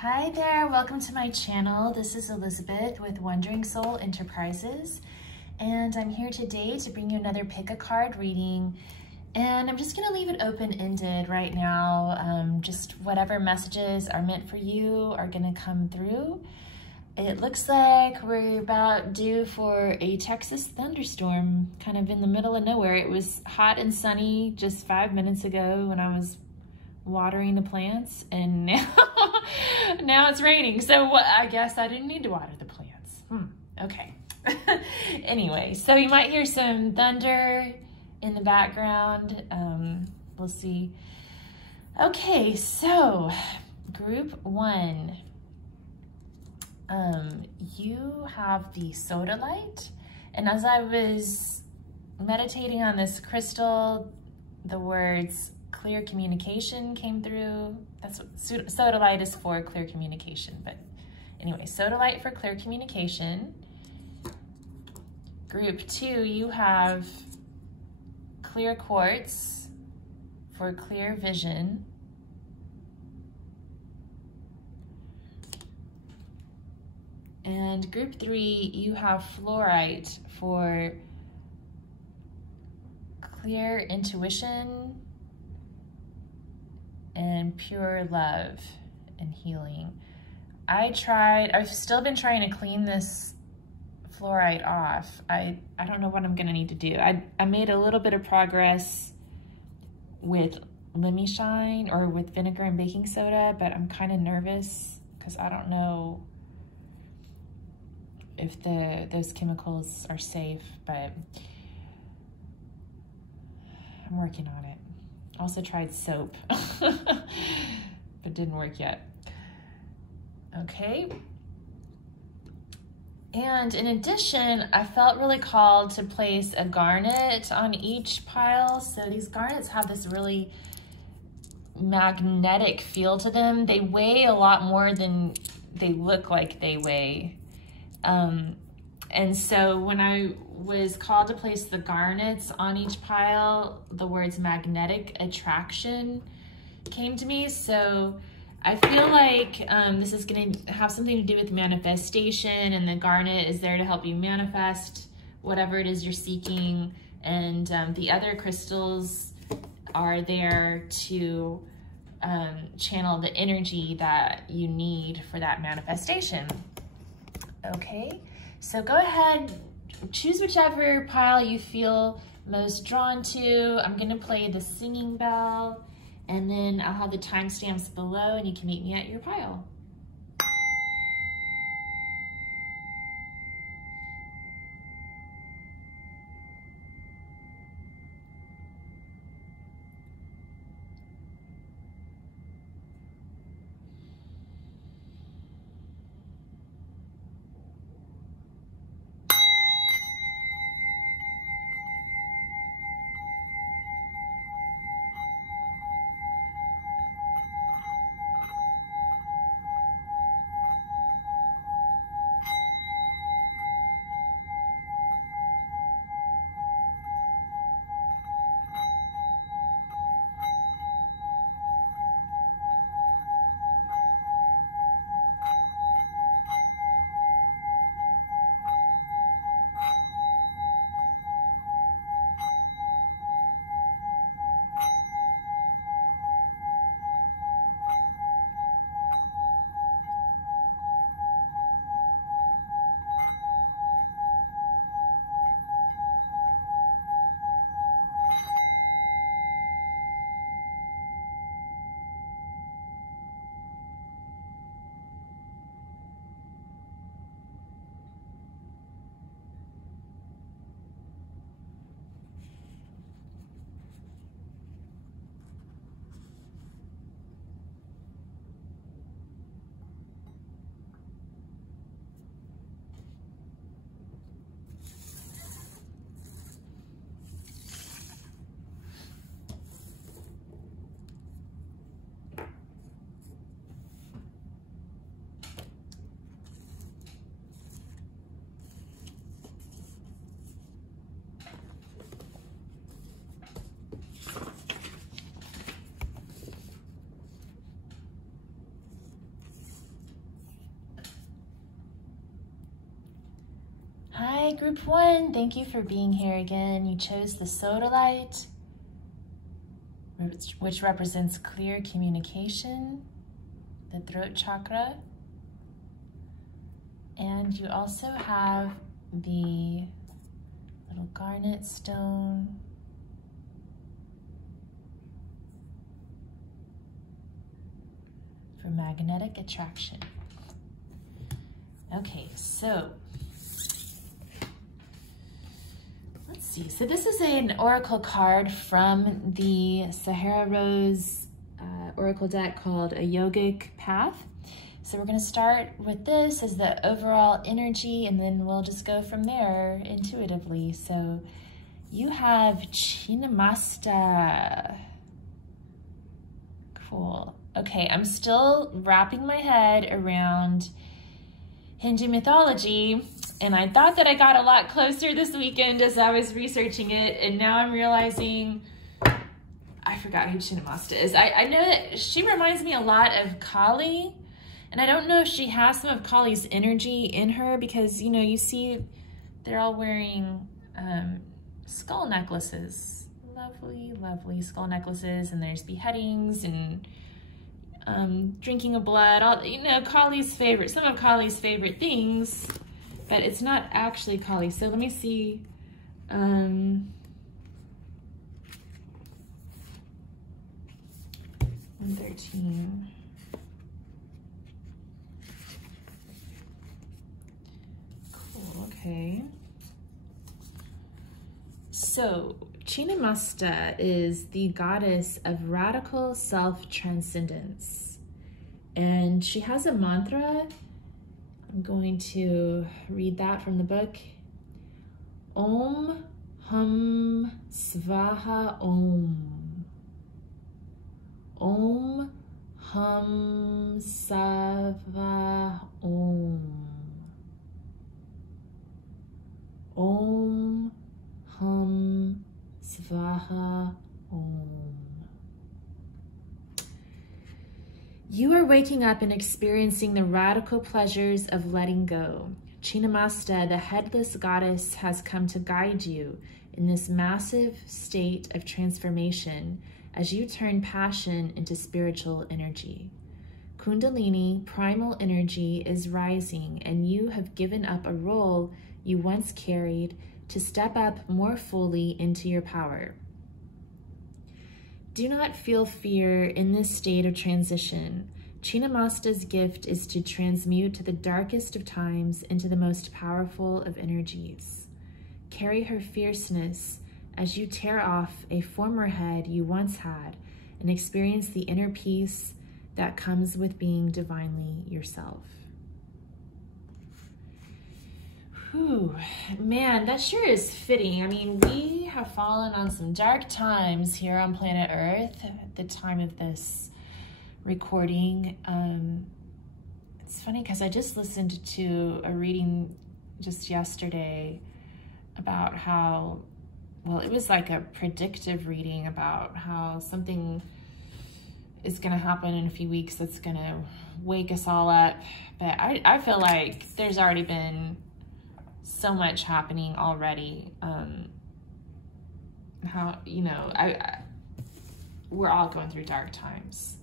Hi there, welcome to my channel. This is Elizabeth with Wandering Soul Enterprises, and I'm here today to bring you another pick a card reading. And I'm just gonna leave it open-ended right now. Just whatever messages are meant for you are gonna come through. It looks like we're about due for a Texas thunderstorm, kind of in the middle of nowhere. It was hot and sunny just 5 minutes ago when I was watering the plants, and now it's raining. So I guess I didn't need to water the plants. Okay. Anyway, so you might hear some thunder in the background. We'll see. Okay, so group one. You have the sodalite, and as I was meditating on this crystal, the words clear communication came through. That's what sodalite is for, clear communication. But anyway, sodalite for clear communication. Group two, you have clear quartz for clear vision. And group three, you have fluorite for clear intuition and pure love and healing. I've still been trying to clean this fluorite off. I don't know what I'm gonna need to do. I made a little bit of progress with Lemmy Shine or with vinegar and baking soda, but I'm kind of nervous because I don't know if those chemicals are safe, but I'm working on it. Also tried soap, but didn't work yet. Okay. And in addition, I felt really called to place a garnet on each pile. So these garnets have this really magnetic feel to them. They weigh a lot more than they look like they weigh. And so when I was called to place the garnets on each pile, the words magnetic attraction came to me. So I feel like this is going to have something to do with manifestation, and the garnet is there to help you manifest whatever it is you're seeking. And the other crystals are there to channel the energy that you need for that manifestation. Okay, so go ahead, choose whichever pile you feel most drawn to. I'm gonna play the singing bell, and then I'll have the timestamps below and you can meet me at your pile. Hi, group 1. Thank you for being here again. You chose the sodalite, which represents clear communication, the throat chakra. And you also have the little garnet stone. For magnetic attraction. Okay, so let's see. So this is an oracle card from the Sahara Rose oracle deck called a Yogic Path. So we're going to start with this as the overall energy, and then we'll just go from there intuitively. So you have Chinnamasta. Cool. Okay, I'm still wrapping my head around Hindu mythology, and I thought that I got a lot closer this weekend as I was researching it, and now I'm realizing I forgot who Chinnamasta is. I know that she reminds me a lot of Kali, and I don't know if she has some of Kali's energy in her, because, you know, you see they're all wearing skull necklaces. Lovely, lovely skull necklaces, and there's beheadings and drinking of blood, all, you know, Kali's favorite, some of Kali's favorite things, but it's not actually Kali. So let me see. 113. Cool, okay. So Chinnamasta is the goddess of radical self-transcendence, and she has a mantra. I'm going to read that from the book. Om Hum Svaha Om. Om Hum Sava Om. Om Hum Svaha Om. You are waking up and experiencing the radical pleasures of letting go. Chinnamasta, the headless goddess, has come to guide you in this massive state of transformation as you turn passion into spiritual energy. Kundalini, primal energy, is rising, and you have given up a role you once carried to step up more fully into your power. Do not feel fear in this state of transition. Chinnamasta's gift is to transmute the darkest of times into the most powerful of energies. Carry her fierceness as you tear off a former head you once had and experience the inner peace that comes with being divinely yourself. Whew, man, that sure is fitting. I mean, we have fallen on some dark times here on planet Earth at the time of this recording. It's funny because I just listened to a reading just yesterday about how, well, it was like a predictive reading about how something is going to happen in a few weeks that's going to wake us all up. But I feel like there's already been so much happening already. How, you know, we're all going through dark times.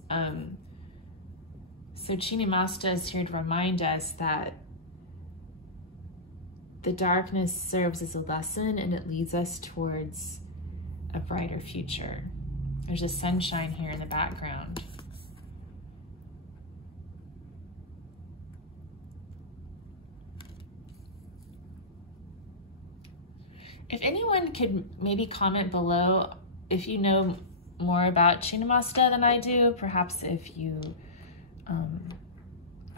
So Chinnamasta is here to remind us that the darkness serves as a lesson and it leads us towards a brighter future. There's a sunshine here in the background. If anyone could maybe comment below if you know more about Chinnamasta than I do, perhaps if you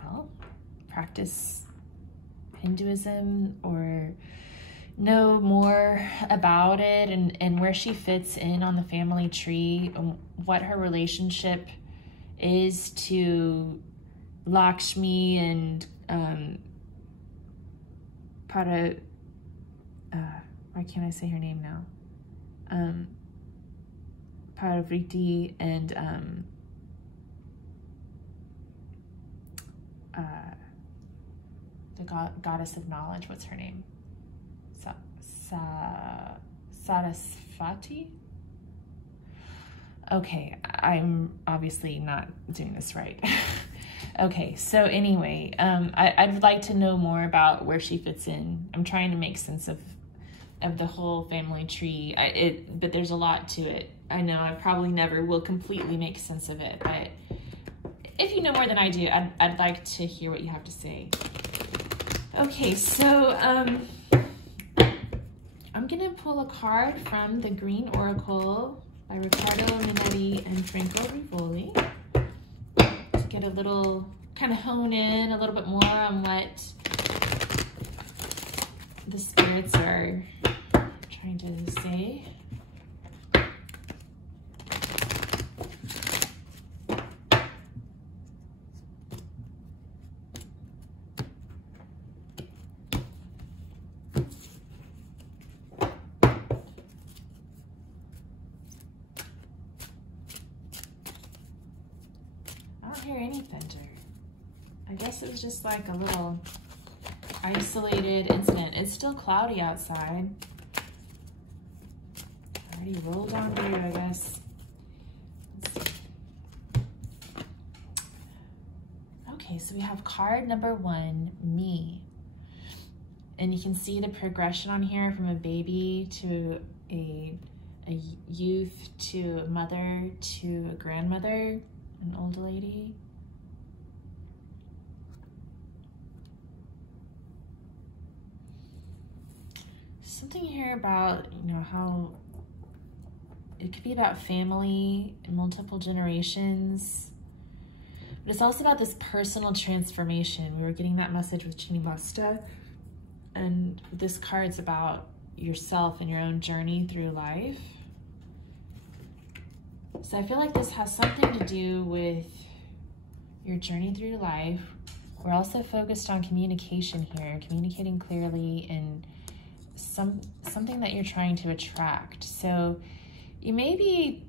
well, practice Hinduism or know more about it and where she fits in on the family tree, what her relationship is to Lakshmi and why can't I say her name now? Paravriti and the goddess of knowledge. What's her name? Sarasvati. Okay, I'm obviously not doing this right. Okay, so anyway, I'd like to know more about where she fits in. I'm trying to make sense of the whole family tree, but there's a lot to it. I know I probably never will completely make sense of it, but if you know more than I do, I'd like to hear what you have to say. Okay, so I'm gonna pull a card from the Green Oracle by Riccardo Minetti and Franco Rivoli to get a little, kind of hone in a little bit more on what the spirits are trying to say. Hear any thunder. I guess it was just like a little isolated incident. It's still cloudy outside. Already rolled on through, I guess. Okay, so we have card number 1, me. And you can see the progression on here from a baby to a youth to a mother to a grandmother. An old lady. Something here about, you know, how it could be about family, multiple generations, but it's also about this personal transformation. We were getting that message with Chinimasta, and this card's about yourself and your own journey through life. So I feel like this has something to do with your journey through life. We're also focused on communication here, communicating clearly and something that you're trying to attract. So you may be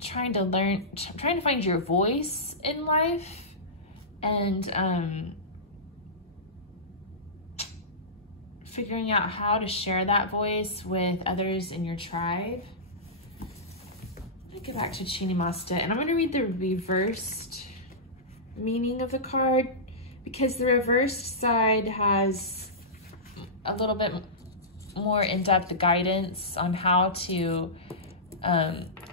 trying to find your voice in life, and figuring out how to share that voice with others in your tribe. Go back to Chinimasta, and I'm going to read the reversed meaning of the card, because the reversed side has a little bit more in-depth guidance on how to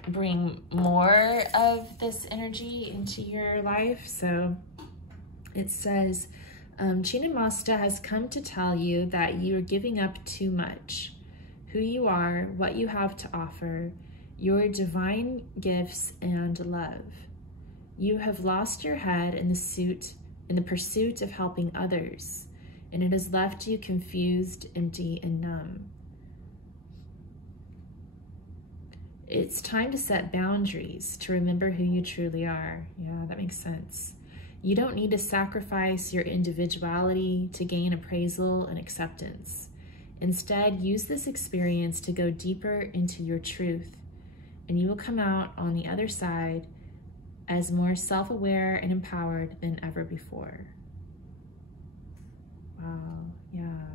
bring more of this energy into your life. So it says, Chinimasta has come to tell you that you are giving up too much. Who you are, what you have to offer, your divine gifts and love. You have lost your head in the pursuit of helping others, and it has left you confused, empty, and numb. It's time to set boundaries, to remember who you truly are. Yeah, that makes sense. You don't need to sacrifice your individuality to gain appraisal and acceptance. Instead, use this experience to go deeper into your truth, and you will come out on the other side as more self-aware and empowered than ever before. Wow, yeah.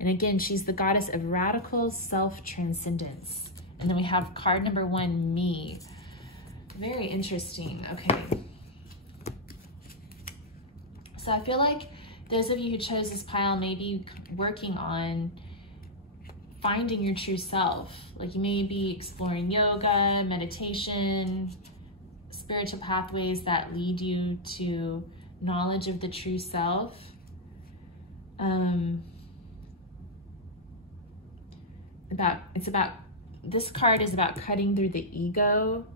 And again, she's the goddess of radical self-transcendence. And then we have card number 1, me. Very interesting. Okay. So I feel like those of you who chose this pile may be working on finding your true self. Like you may be exploring yoga, meditation, spiritual pathways that lead you to knowledge of the true self. This card is about cutting through the ego.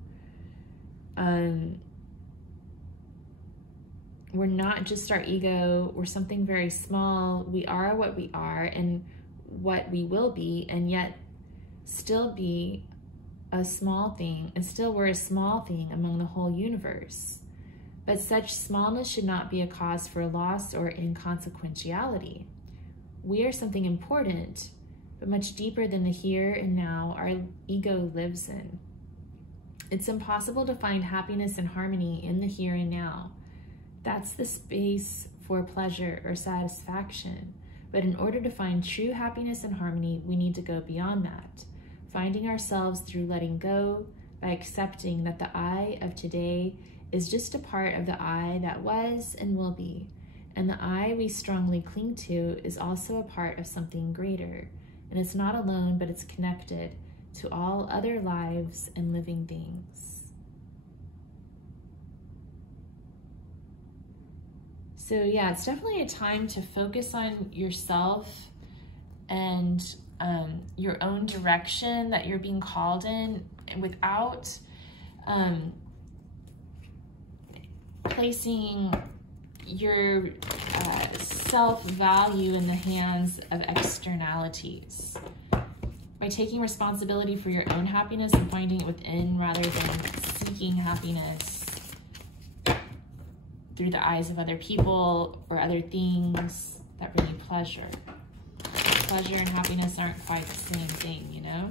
We're not just our ego, we're something very small. We are what we are and what we will be, and yet still be a small thing, and still we're a small thing among the whole universe. But such smallness should not be a cause for loss or inconsequentiality. We are something important, but much deeper than the here and now our ego lives in. It's impossible to find happiness and harmony in the here and now. That's the space for pleasure or satisfaction. But in order to find true happiness and harmony, we need to go beyond that, finding ourselves through letting go, by accepting that the I of today is just a part of the I that was and will be. And the I we strongly cling to is also a part of something greater. And it's not alone, but it's connected to all other lives and living things. So yeah, it's definitely a time to focus on yourself and your own direction that you're being called in, without placing your self-value in the hands of externalities. By taking responsibility for your own happiness and finding it within, rather than seeking happiness through the eyes of other people or other things that bring you pleasure. Pleasure and happiness aren't quite the same thing, you know?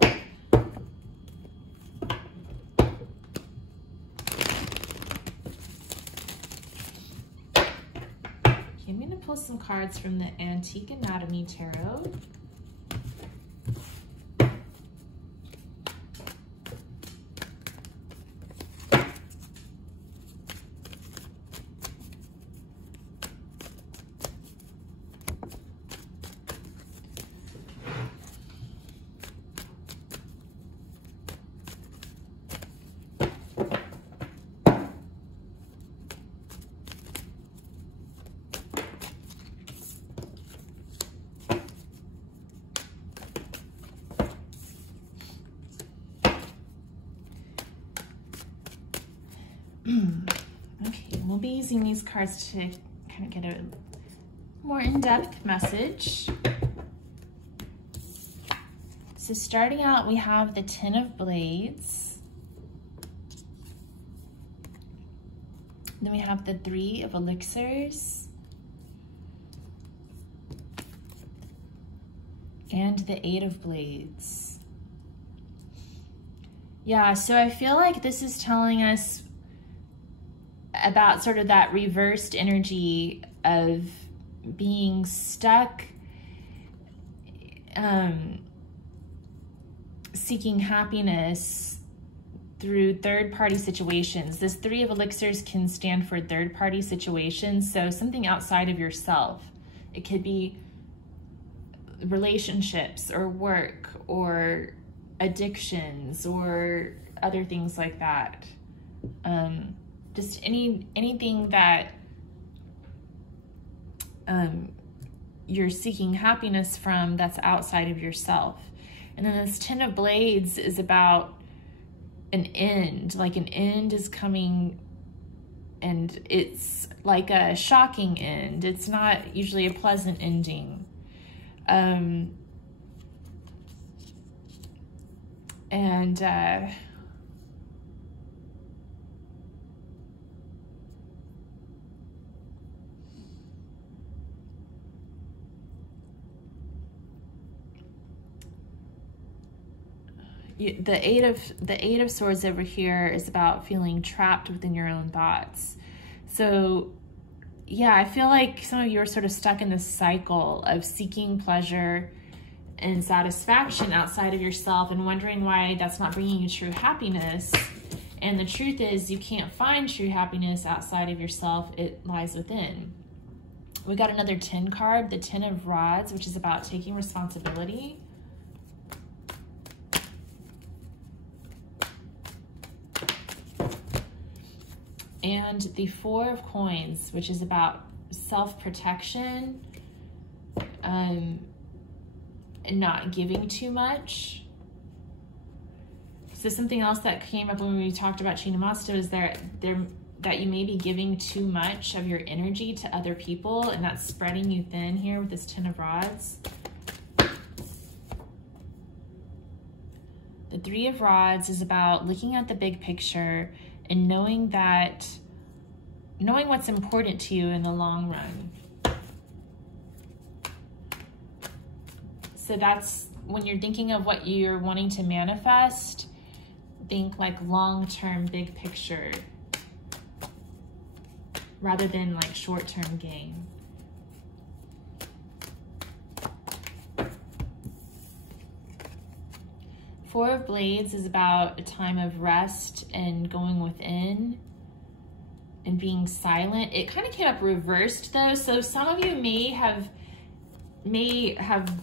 Okay, I'm going to pull some cards from the Antique Anatomy Tarot. Okay, we'll be using these cards to kind of get a more in-depth message. So starting out, we have the Ten of Blades. Then we have the Three of Elixirs. And the Eight of Blades. Yeah, so I feel like this is telling us about sort of that reversed energy of being stuck, seeking happiness through third-party situations. This Three of Elixirs can stand for third-party situations, so something outside of yourself. It could be relationships or work or addictions or other things like that. Just anything that you're seeking happiness from that's outside of yourself. And then this Ten of Blades is about an end, like an end is coming, and it's like a shocking end. It's not usually a pleasant ending. The Eight of Swords over here is about feeling trapped within your own thoughts. So yeah, I feel like some of you are sort of stuck in this cycle of seeking pleasure and satisfaction outside of yourself and wondering why that's not bringing you true happiness. And the truth is, you can't find true happiness outside of yourself. It lies within. We got another 10 card, the 10 of Rods, which is about taking responsibility. And the 4 of Coins, which is about self-protection, and not giving too much. So something else that came up when we talked about Chinamasto is that you may be giving too much of your energy to other people, and that's spreading you thin here with this 10 of Rods. The 3 of Rods is about looking at the big picture and knowing what's important to you in the long run. So that's when you're thinking of what you're wanting to manifest, think like long-term big picture rather than like short-term gain. Four of Blades is about a time of rest and going within and being silent. It kind of came up reversed though. So some of you may have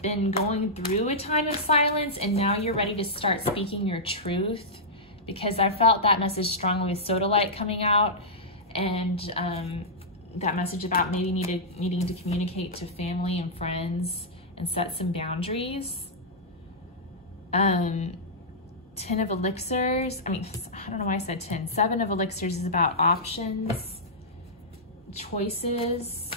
been going through a time of silence and now you're ready to start speaking your truth, because I felt that message strongly with Sodalite coming out, and that message about maybe needing to communicate to family and friends and set some boundaries. 10 of Elixirs, I don't know why I said 10. 7 of Elixirs is about options, choices.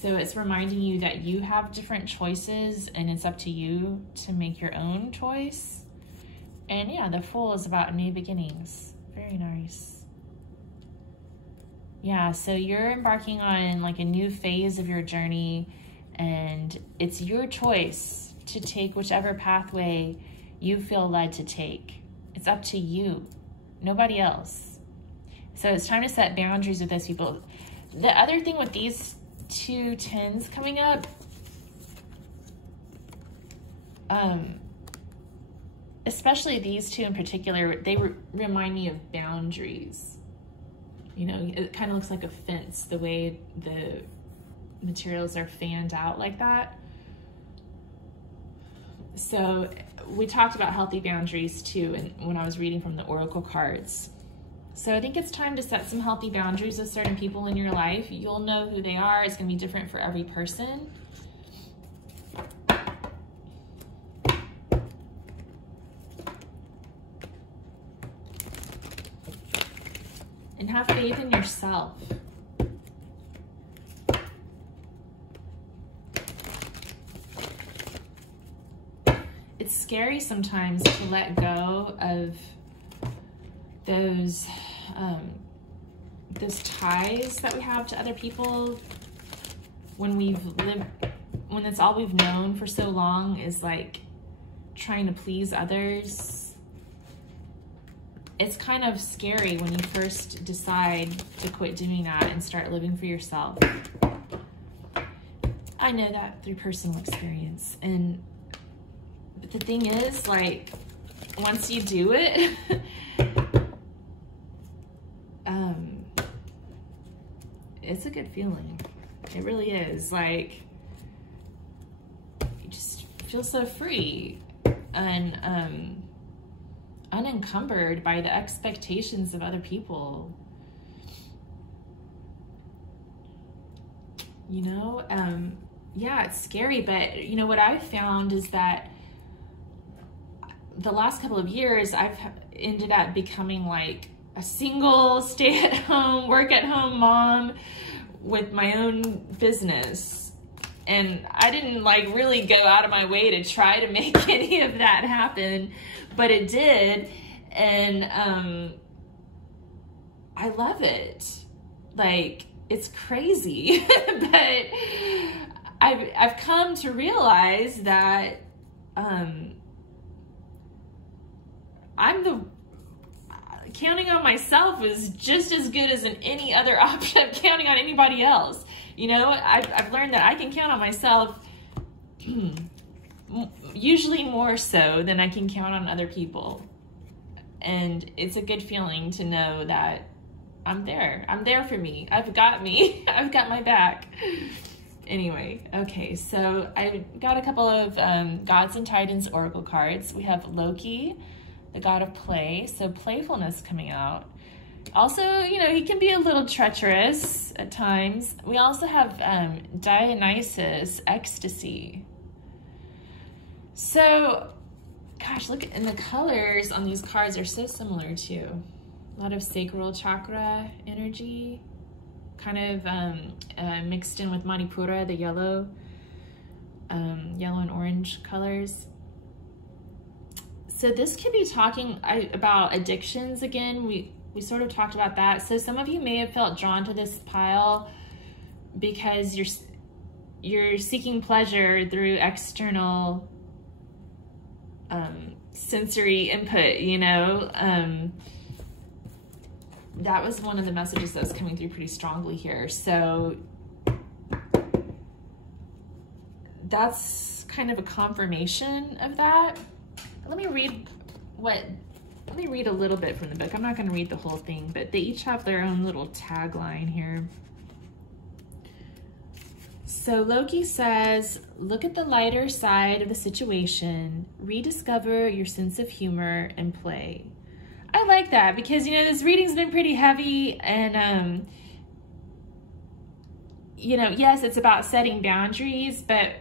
So it's reminding you that you have different choices and it's up to you to make your own choice. And yeah, the Fool is about new beginnings. Very nice. Yeah, so you're embarking on like a new phase of your journey, and it's your choice to take whichever pathway you feel led to take. It's up to you, nobody else. So it's time to set boundaries with those people. The other thing with these 2 10s coming up, especially these 2 in particular, they remind me of boundaries. You know, it kind of looks like a fence, the way the materials are fanned out like that. So we talked about healthy boundaries too, and when I was reading from the Oracle cards. So I think it's time to set some healthy boundaries with certain people in your life. You'll know who they are. It's going to be different for every person. And have faith in yourself. It's scary sometimes to let go of those ties that we have to other people when that's all we've known for so long is like trying to please others. It's kind of scary when you first decide to quit doing that and start living for yourself. I know that through personal experience. But the thing is, like, once you do it, it's a good feeling. It really is. Like, you just feel so free and unencumbered by the expectations of other people. You know, yeah, it's scary, but you know what I've found is that the last couple of years I've ended up becoming like a single stay-at-home, work-at-home mom with my own business. And I didn't like really go out of my way to try to make any of that happen, but it did. And I love it. Like, it's crazy, but I've come to realize that counting on myself is just as good as in any other option of counting on anybody else. You know, I've learned that I can count on myself usually more so than I can count on other people. And it's a good feeling to know that I'm there. I'm there for me. I've got me. I've got my back. Anyway, okay, so I got a couple of Gods and Titans Oracle cards. We have Loki, the god of play, so playfulness coming out. Also, you know, he can be a little treacherous at times. We also have Dionysus, ecstasy. So, gosh, look, and the colors on these cards are so similar too. A lot of sacral chakra energy, kind of mixed in with Manipura, the yellow and orange colors. So this could be talking about addictions again. We sort of talked about that. So some of you may have felt drawn to this pile because you're seeking pleasure through external sensory input, you know. That was one of the messages that was coming through pretty strongly here. So that's kind of a confirmation of that. Let me read a little bit from the book. I'm not going to read the whole thing, but they each have their own little tagline here. So Loki says, look at the lighter side of the situation, rediscover your sense of humor, and play. I like that because, you know, this reading's been pretty heavy and, you know, yes, it's about setting boundaries, but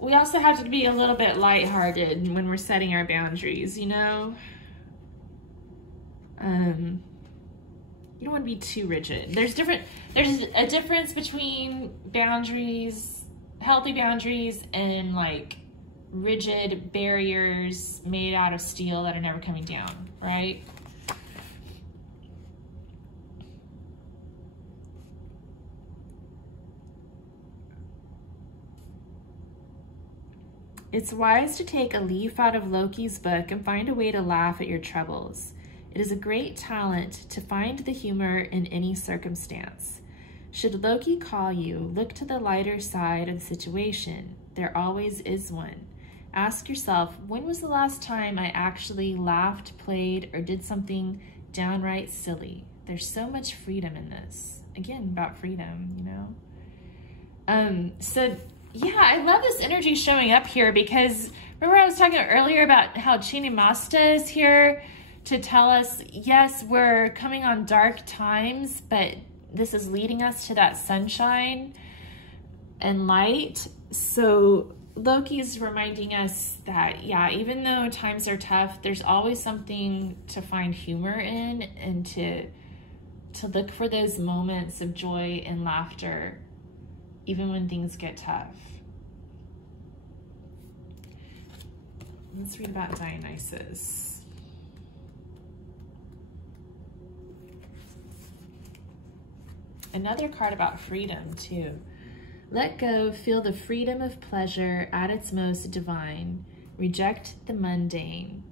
we also have to be a little bit lighthearted when we're setting our boundaries, you know? You don't want to be too rigid. There's a difference between boundaries, healthy boundaries, and like rigid barriers made out of steel that are never coming down, right? It's wise to take a leaf out of Loki's book and find a way to laugh at your troubles. It is a great talent to find the humor in any circumstance. Should Loki call you, look to the lighter side of the situation. There always is one. Ask yourself, when was the last time I actually laughed, played, or did something downright silly? There's so much freedom in this. Again, about freedom, you know? So yeah, I love this energy showing up here because remember I was talking earlier about how Chinamasta is here to tell us, yes, we're coming on dark times, but this is leading us to that sunshine and light. So Loki's reminding us that, yeah, even though times are tough, there's always something to find humor in and to look for those moments of joy and laughter, even when things get tough. Let's read about Dionysus. Another card about freedom, too. Let go, feel the freedom of pleasure at its most divine. Reject the mundane.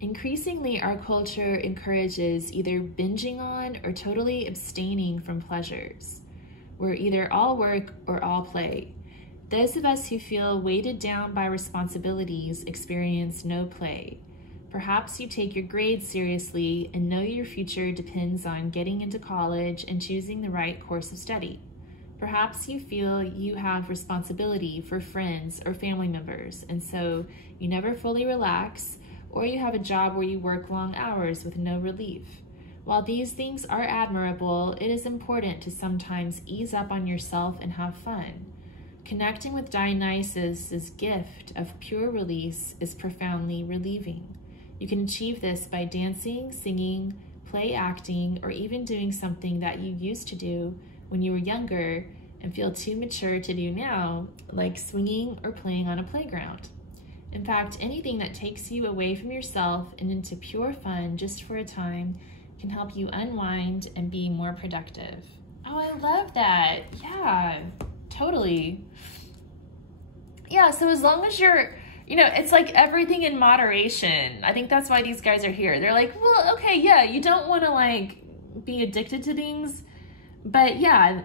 Increasingly, our culture encourages either binging on or totally abstaining from pleasures. We're either all work or all play. Those of us who feel weighted down by responsibilities experience no play. Perhaps you take your grades seriously and know your future depends on getting into college and choosing the right course of study. Perhaps you feel you have responsibility for friends or family members, and so you never fully relax, or you have a job where you work long hours with no relief. While these things are admirable, it is important to sometimes ease up on yourself and have fun. Connecting with Dionysus' gift of pure release is profoundly relieving. You can achieve this by dancing, singing, play acting, or even doing something that you used to do when you were younger and feel too mature to do now, like swinging or playing on a playground. In fact, anything that takes you away from yourself and into pure fun just for a time can help you unwind and be more productive. Oh, I love that. Yeah, totally. Yeah, so as long as you're, you know, it's like everything in moderation. I think that's why these guys are here. They're like, well, okay, yeah, you don't want to like be addicted to things, but yeah,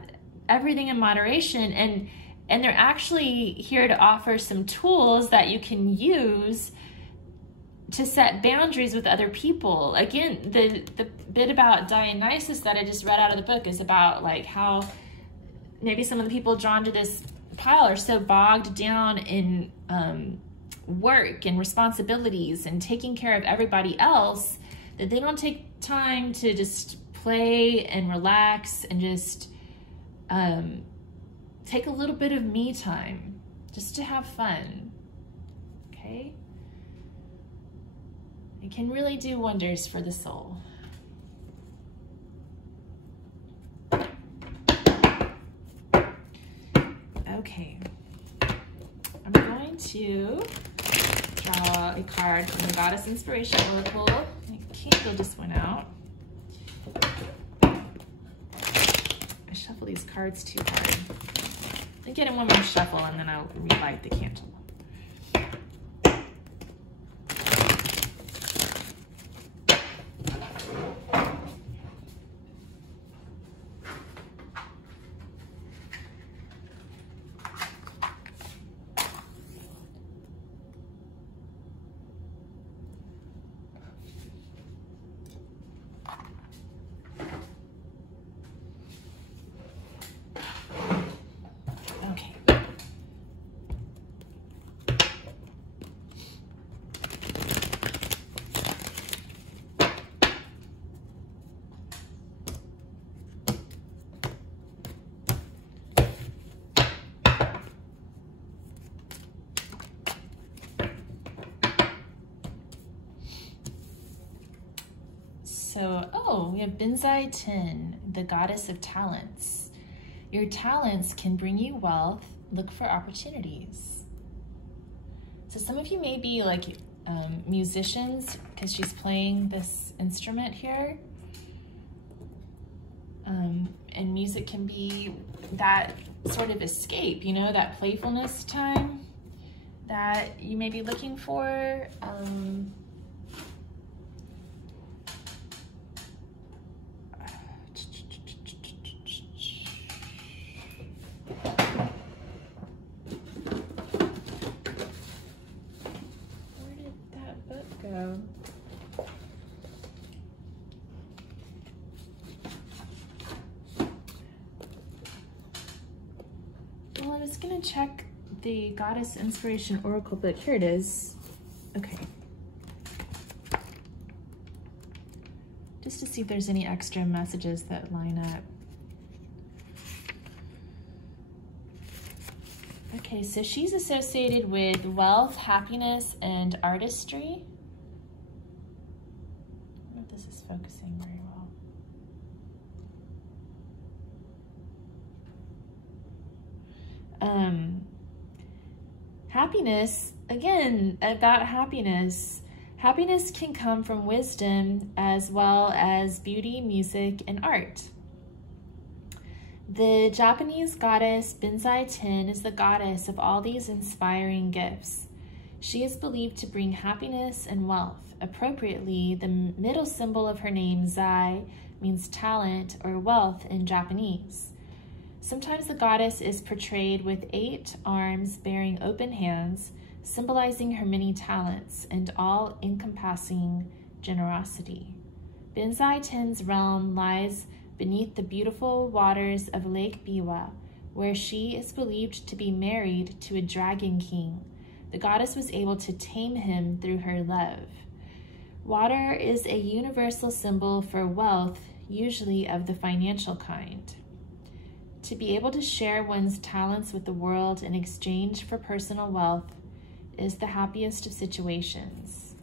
everything in moderation. And they're actually here to offer some tools that you can use to set boundaries with other people. Again, the bit about Dionysus that I just read out of the book is about like how maybe some of the people drawn to this pile are so bogged down in work and responsibilities and taking care of everybody else that they don't take time to just play and relax and just take a little bit of me time just to have fun. Okay? It can really do wonders for the soul. Okay, I'm going to draw a card from the Goddess Inspiration Oracle. My candle just went out. I shuffle these cards too hard. I'll get in one more shuffle and then I'll relight the candle. So, oh, we have Benzai 10, the goddess of talents. Your talents can bring you wealth. Look for opportunities. So some of you may be like musicians, because she's playing this instrument here. And music can be that sort of escape, you know, that playfulness time that you may be looking for. Where did that book go? Well, I was gonna check the Goddess Inspiration Oracle book. Here it is. Okay. Just to see if there's any extra messages that line up. Okay, so she's associated with wealth, happiness, and artistry. I don't know if this is focusing very well. Happiness, again, about happiness. Happiness can come from wisdom as well as beauty, music, and art. The Japanese goddess Benzai 10 is the goddess of all these inspiring gifts. She is believed to bring happiness and wealth. Appropriately, the middle symbol of her name, Zai, means talent or wealth in Japanese. Sometimes the goddess is portrayed with 8 arms bearing open hands, symbolizing her many talents and all-encompassing generosity. Benzai 10's realm lies beneath the beautiful waters of Lake Biwa, where she is believed to be married to a dragon king. The goddess was able to tame him through her love. Water is a universal symbol for wealth, usually of the financial kind. To be able to share one's talents with the world in exchange for personal wealth is the happiest of situations.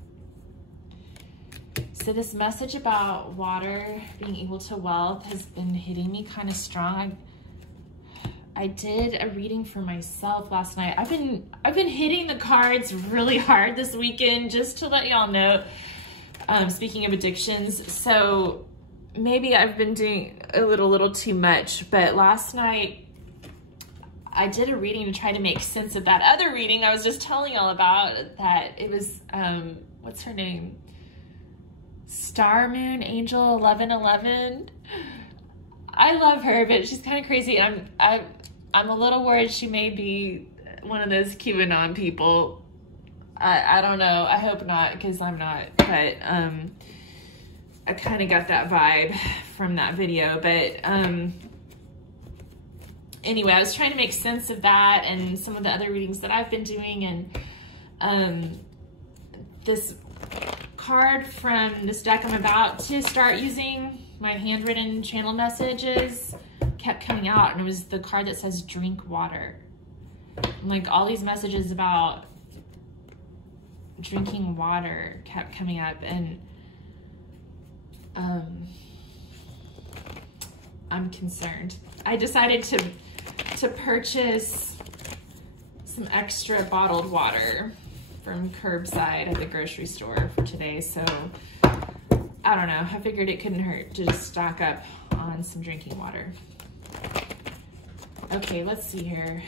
So this message about water being able to wealth has been hitting me kind of strong. I did a reading for myself last night. I've been hitting the cards really hard this weekend, just to let y'all know. Speaking of addictions, so maybe I've been doing a little too much, but last night I did a reading to try to make sense of that other reading I was just telling y'all about. That it was, what's her name? Star Moon Angel 1111. I love her, but she's kind of crazy. I'm a little worried she may be one of those QAnon people. I don't know. I hope not, because I'm not. But I kind of got that vibe from that video. But anyway, I was trying to make sense of that and some of the other readings that I've been doing. And this card from this deck I'm about to start using, my handwritten channel messages, kept coming out, and it was the card that says drink water. And like all these messages about drinking water kept coming up, and I'm concerned. I decided to purchase some extra bottled water from curbside at the grocery store for today, so I don't know. I figured it couldn't hurt to just stock up on some drinking water. Okay, let's see here.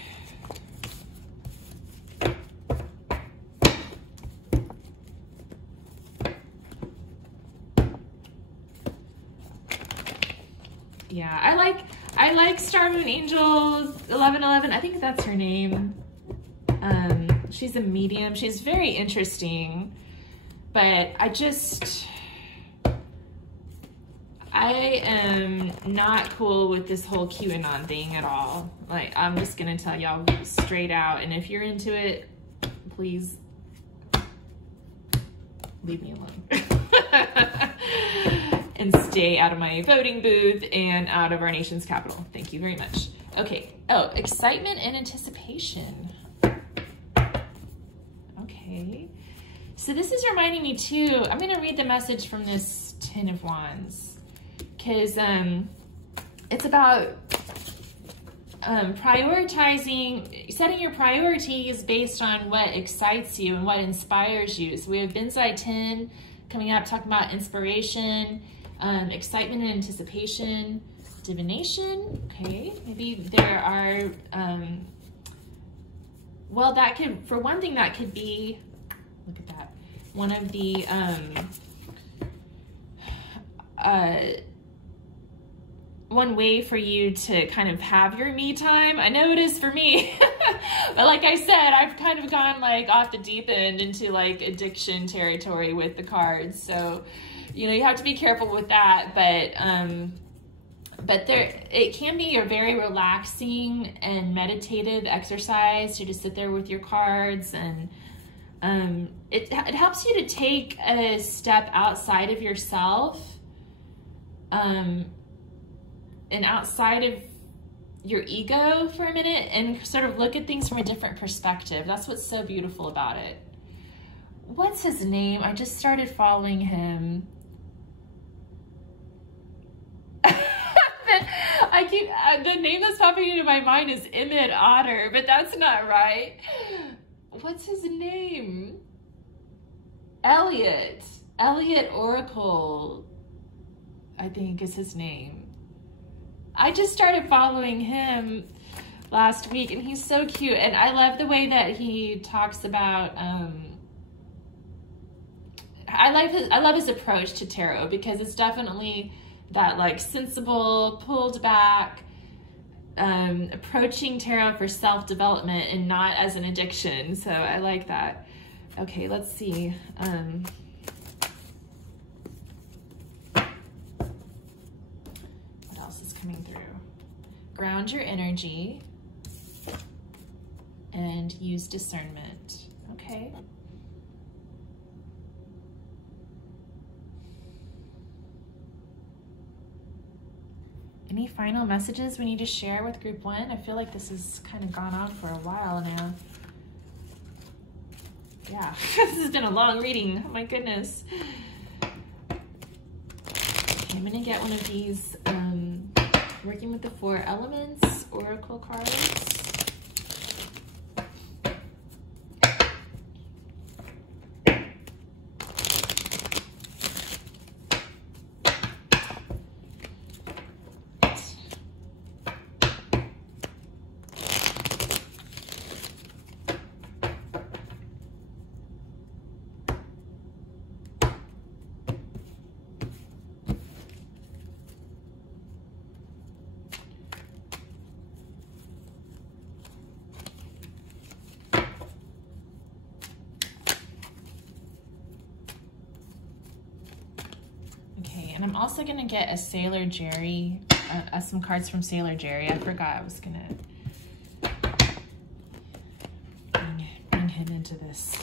Yeah, I like Star Moon Angel 1111. I think that's her name. She's a medium. She's very interesting, but I am not cool with this whole QAnon thing at all. Like, I'm just gonna tell y'all straight out, and if you're into it, please leave me alone. And stay out of my voting booth and out of our nation's capital. Thank you very much. Okay, oh, excitement and anticipation. Okay, so this is reminding me too, I'm gonna read the message from this Ten of Wands, because it's about prioritizing, setting your priorities based on what excites you and what inspires you. So we have Bin Side 10 coming up, talking about inspiration, excitement and anticipation, divination. Okay, maybe there are, well, that could, for one thing, that could be, look at that, one of the, one way for you to kind of have your me time. I know it is for me, but like I said, I've kind of gone like off the deep end into like addiction territory with the cards. So, you know, you have to be careful with that, but there, it can be a very relaxing and meditative exercise to just sit there with your cards, and it helps you to take a step outside of yourself, and outside of your ego for a minute, and sort of look at things from a different perspective. That's what's so beautiful about it. What's his name? I just started following him. The name that's popping into my mind is Emmett Otter, but that's not right. What's his name? Elliot Oracle, I think is his name. I just started following him last week, and he's so cute. And I love the way that he talks about, I love his approach to tarot, because it's definitely that like sensible, pulled back, approaching tarot for self-development and not as an addiction. So I like that. Okay, let's see. Coming through. Ground your energy and use discernment. Okay. Any final messages we need to share with group 1? I feel like this has kind of gone on for a while now. Yeah, this has been a long reading. Oh my goodness. Okay, I'm gonna get one of these Working with the 4 Elements Oracle cards. And I'm also gonna get a Sailor Jerry, some cards from Sailor Jerry. I forgot I was gonna bring him into this.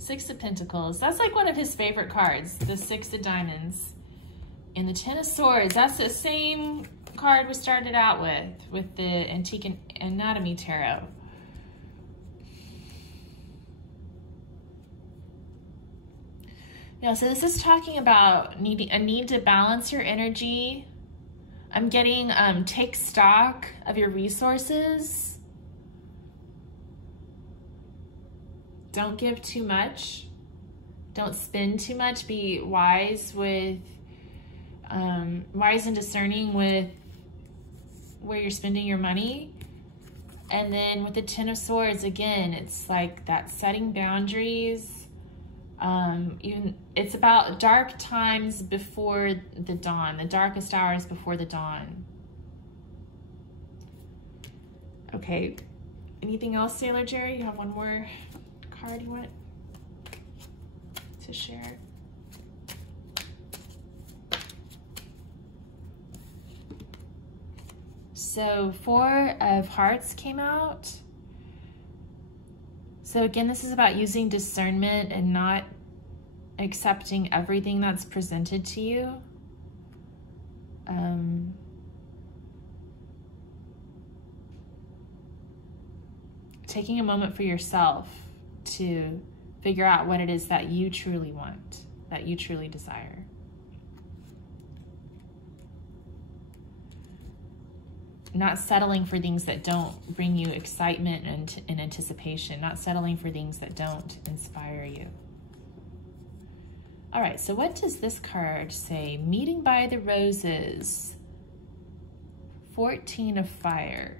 Six of Pentacles. That's like one of his favorite cards, the 6 of Diamonds. And the 10 of Swords. That's the same card we started out with the Antique Anatomy Tarot. Yeah, so this is talking about a need to balance your energy. I'm getting take stock of your resources. Don't give too much. Don't spend too much. Be wise with, wise and discerning with where you're spending your money. And then with the 10 of Swords, again, it's like that setting boundaries, It's about dark times before the dawn, the darkest hours before the dawn. Okay, anything else, Sailor Jerry? You have one more card you want to share? So 4 of Hearts came out. So again, this is about using discernment and not accepting everything that's presented to you. Taking a moment for yourself to figure out what it is that you truly want, that you truly desire. Not settling for things that don't bring you excitement and anticipation. Not settling for things that don't inspire you. All right, so what does this card say? Meeting by the Roses. 14 of Fire.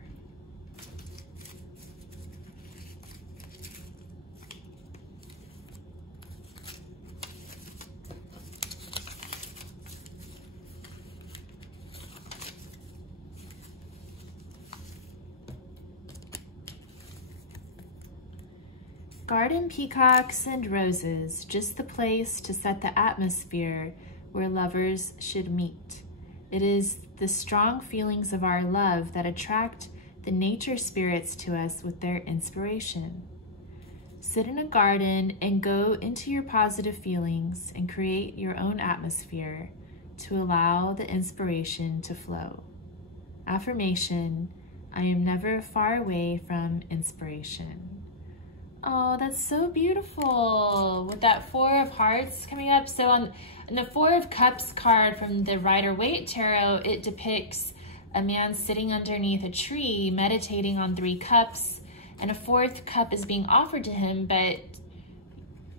Garden peacocks and roses, just the place to set the atmosphere where lovers should meet. It is the strong feelings of our love that attract the nature spirits to us with their inspiration. Sit in a garden and go into your positive feelings and create your own atmosphere to allow the inspiration to flow. Affirmation, I am never far away from inspiration. Oh, that's so beautiful with that 4 of Hearts coming up. So on the 4 of Cups card from the Rider-Waite Tarot, it depicts a man sitting underneath a tree meditating on 3 cups, and a 4th cup is being offered to him, but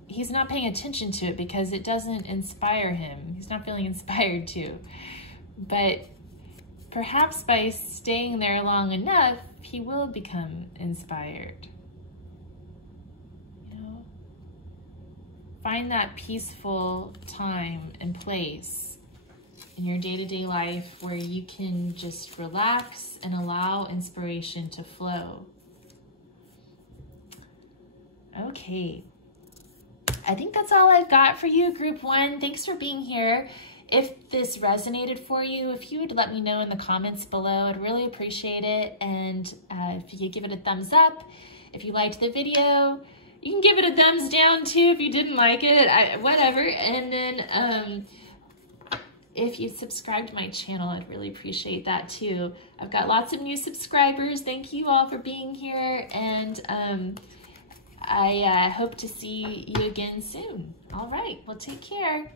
he's not paying attention to it because it doesn't inspire him. He's not feeling inspired to. But perhaps by staying there long enough, he will become inspired. Find that peaceful time and place in your day-to-day life where you can just relax and allow inspiration to flow. Okay. I think that's all I've got for you, Group 1. Thanks for being here. If this resonated for you, if you would let me know in the comments below, I'd really appreciate it. And if you could give it a thumbs up, if you liked the video, you can give it a thumbs down too if you didn't like it, whatever. And then if you subscribe to my channel, I'd really appreciate that too. I've got lots of new subscribers. Thank you all for being here. And I hope to see you again soon. All right, well, take care.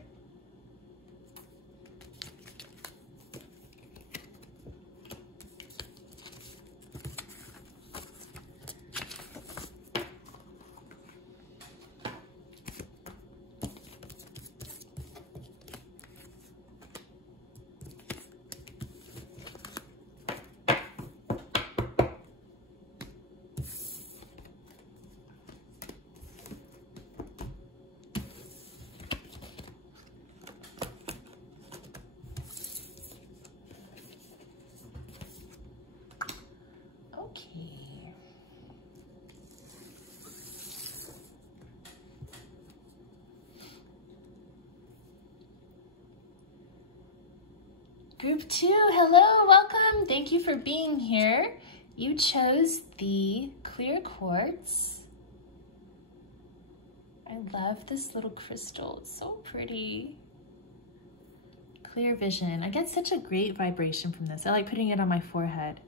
Group 2, hello, welcome. Thank you for being here. You chose the clear quartz. I love this little crystal. It's so pretty. Clear vision. I get such a great vibration from this. I like putting it on my forehead.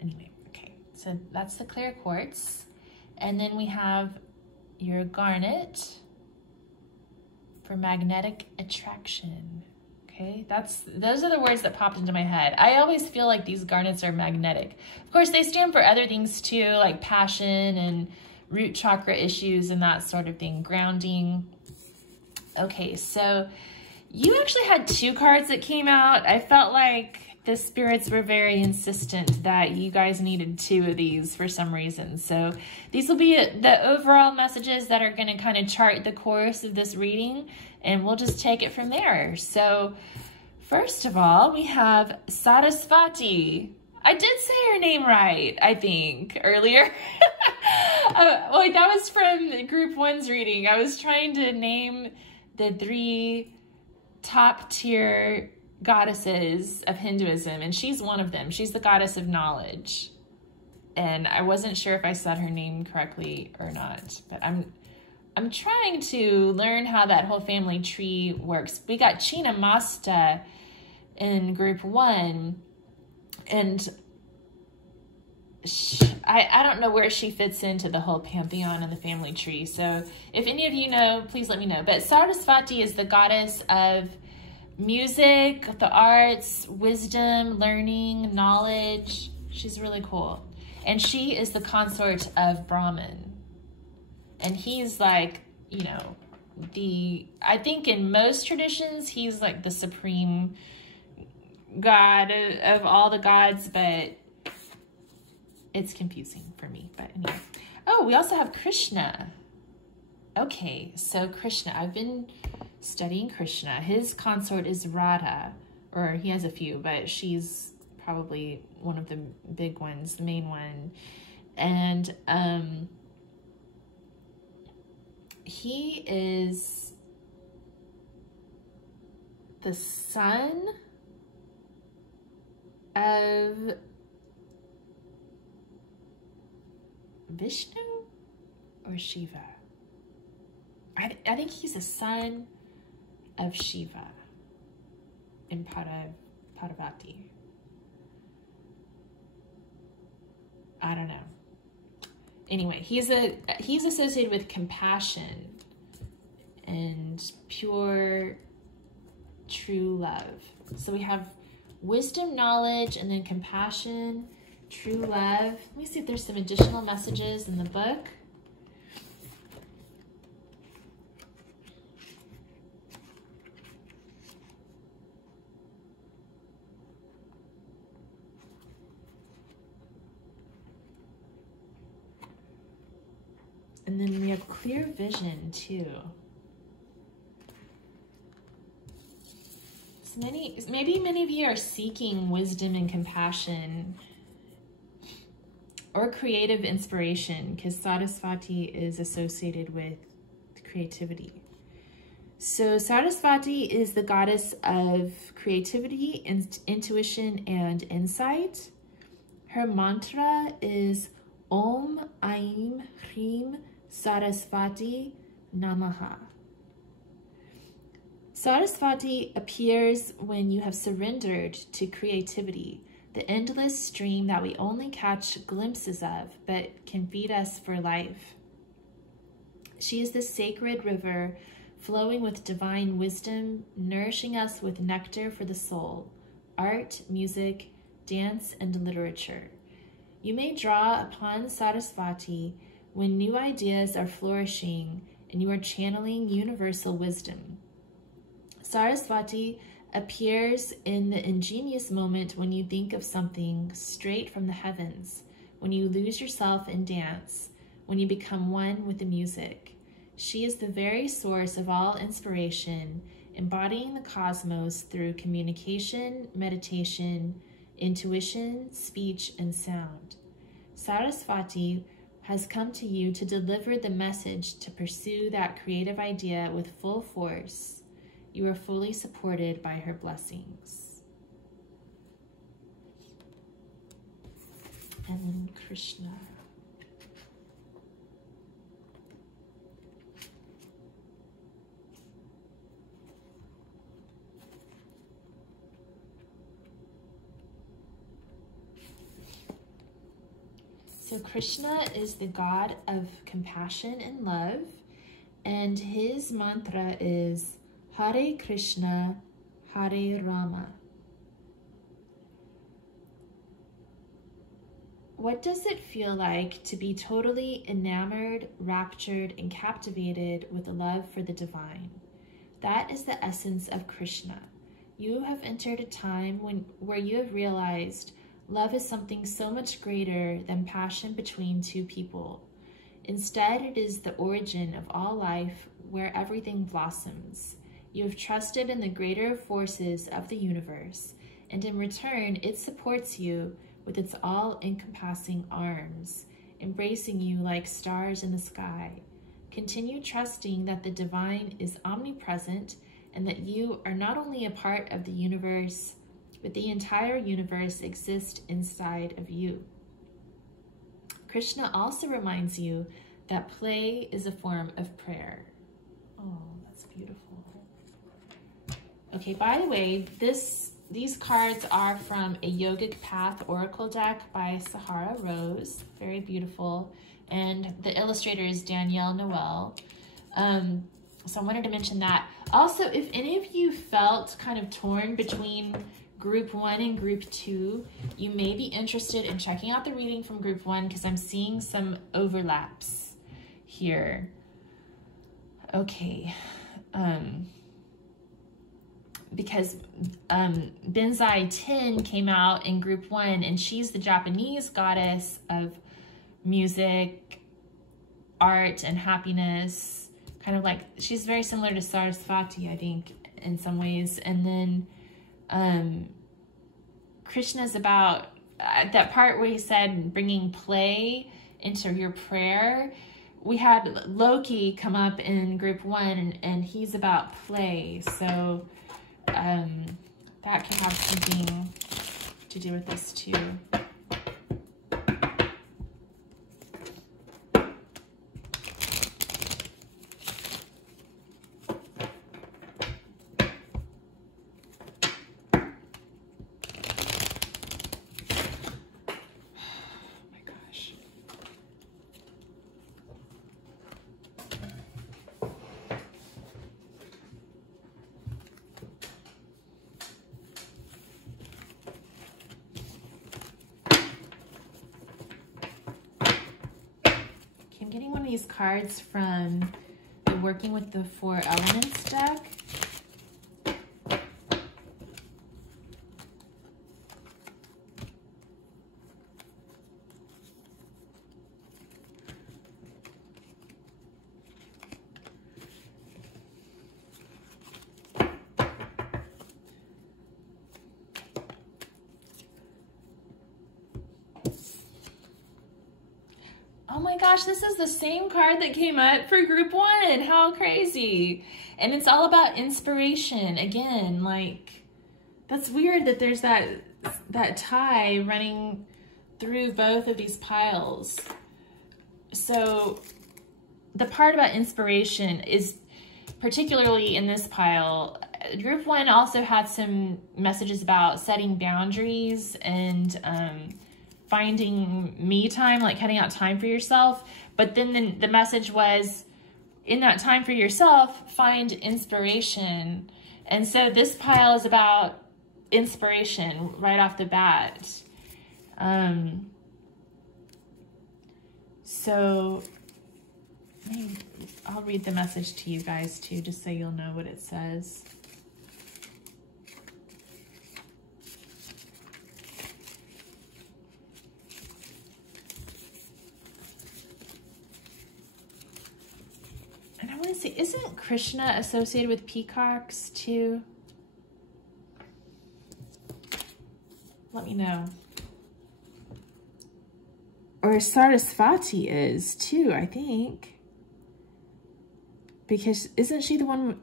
Anyway, okay. So that's the clear quartz. And then we have your garnet for magnetic attraction. Okay, those are the words that popped into my head. I always feel like these garnets are magnetic. Of course, they stand for other things too, like passion and root chakra issues and that sort of thing, grounding. Okay, so you actually had 2 cards that came out. I felt like the spirits were very insistent that you guys needed 2 of these for some reason. So these will be the overall messages that are going to kind of chart the course of this reading, and we'll just take it from there. So first of all, we have Sarasvati. I did say her name right, I think, earlier. Well, that was from Group 1's reading. I was trying to name the 3 top tier goddesses of Hinduism, and she's one of them. She's the goddess of knowledge. And I wasn't sure if I said her name correctly or not, but I'm trying to learn how that whole family tree works. We got Chinnamasta in Group 1, and I don't know where she fits into the whole pantheon and the family tree. So if any of you know, please let me know. But Sarasvati is the goddess of music, the arts, wisdom, learning, knowledge. She's really cool. And she is the consort of Brahman. And he's like, you know, I think in most traditions, he's like the supreme god of all the gods, but it's confusing for me. But anyway. Oh, we also have Krishna. Okay, so Krishna, I've been studying Krishna. His consort is Radha, or he has a few, but she's probably one of the big ones, the main one. And he is the son of Vishnu or Shiva. I think he's a son of Shiva in Parvati. I don't know. Anyway, he's associated with compassion and pure, true love. So we have wisdom, knowledge, and then compassion, true love. Let me see if there's some additional messages in the book. And then we have clear vision too. So maybe many of you are seeking wisdom and compassion or creative inspiration, because Sarasvati is associated with creativity. So Sarasvati is the goddess of creativity, intuition, and insight. Her mantra is Om Aim Hrim Sarasvati Namaha. Sarasvati appears when you have surrendered to creativity, the endless stream that we only catch glimpses of, but can feed us for life. She is the sacred river flowing with divine wisdom, nourishing us with nectar for the soul, art, music, dance, and literature. You may draw upon Sarasvati when new ideas are flourishing and you are channeling universal wisdom. Sarasvati appears in the ingenious moment when you think of something straight from the heavens, when you lose yourself in dance, when you become one with the music. She is the very source of all inspiration, embodying the cosmos through communication, meditation, intuition, speech, and sound. Sarasvati has come to you to deliver the message to pursue that creative idea with full force. You are fully supported by her blessings. And then Krishna. So Krishna is the god of compassion and love, and his mantra is Hare Krishna, Hare Rama. What does it feel like to be totally enamored, raptured, and captivated with a love for the divine? That is the essence of Krishna. You have entered a time where you have realized love is something so much greater than passion between two people. Instead, it is the origin of all life where everything blossoms. You have trusted in the greater forces of the universe, and in return, it supports you with its all-encompassing arms, embracing you like stars in the sky. Continue trusting that the divine is omnipresent and that you are not only a part of the universe, but the entire universe exists inside of you. Krishna also reminds you that play is a form of prayer. Oh, that's beautiful. Okay, by the way, these cards are from a Yogic Path Oracle deck by Sahara Rose. Very beautiful. And the illustrator is Danielle Noel. So I wanted to mention that. Also, if any of you felt kind of torn between Group 1 and Group 2, you may be interested in checking out the reading from Group 1 because I'm seeing some overlaps here. Okay. Because Benzai 10 came out in Group 1, and she's the Japanese goddess of music, art, and happiness. Kind of like, she's very similar to Sarasvati, I think, in some ways. And then Krishna's about that part where he said bringing play into your prayer. We had Loki come up in Group 1, and he's about play. So that can have something to do with this too. Getting one of these cards from the Working with the Four Elements deck. Oh my gosh, this is the same card that came up for Group 1. How crazy. And it's all about inspiration. Again, like, that's weird that there's that tie running through both of these piles. So the part about inspiration is particularly in this pile. Group 1 also had some messages about setting boundaries and finding me time, like cutting out time for yourself. But then the message was, in that time for yourself, find inspiration. And so this pile is about inspiration right off the bat. So I'll read the message to you guys too, just so you'll know what it says. And I want to say, isn't Krishna associated with peacocks too? Let me know. Or Sarasvati is too, I think. Because isn't she the one?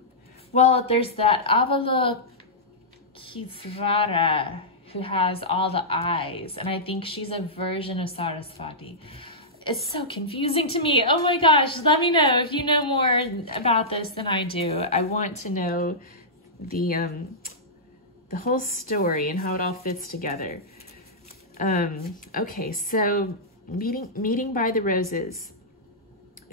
Well, there's that Avalokitesvara who has all the eyes, and I think she's a version of Sarasvati. It's so confusing to me. Oh my gosh, let me know if you know more about this than I do. I want to know the whole story and how it all fits together. Okay, so meeting by the roses.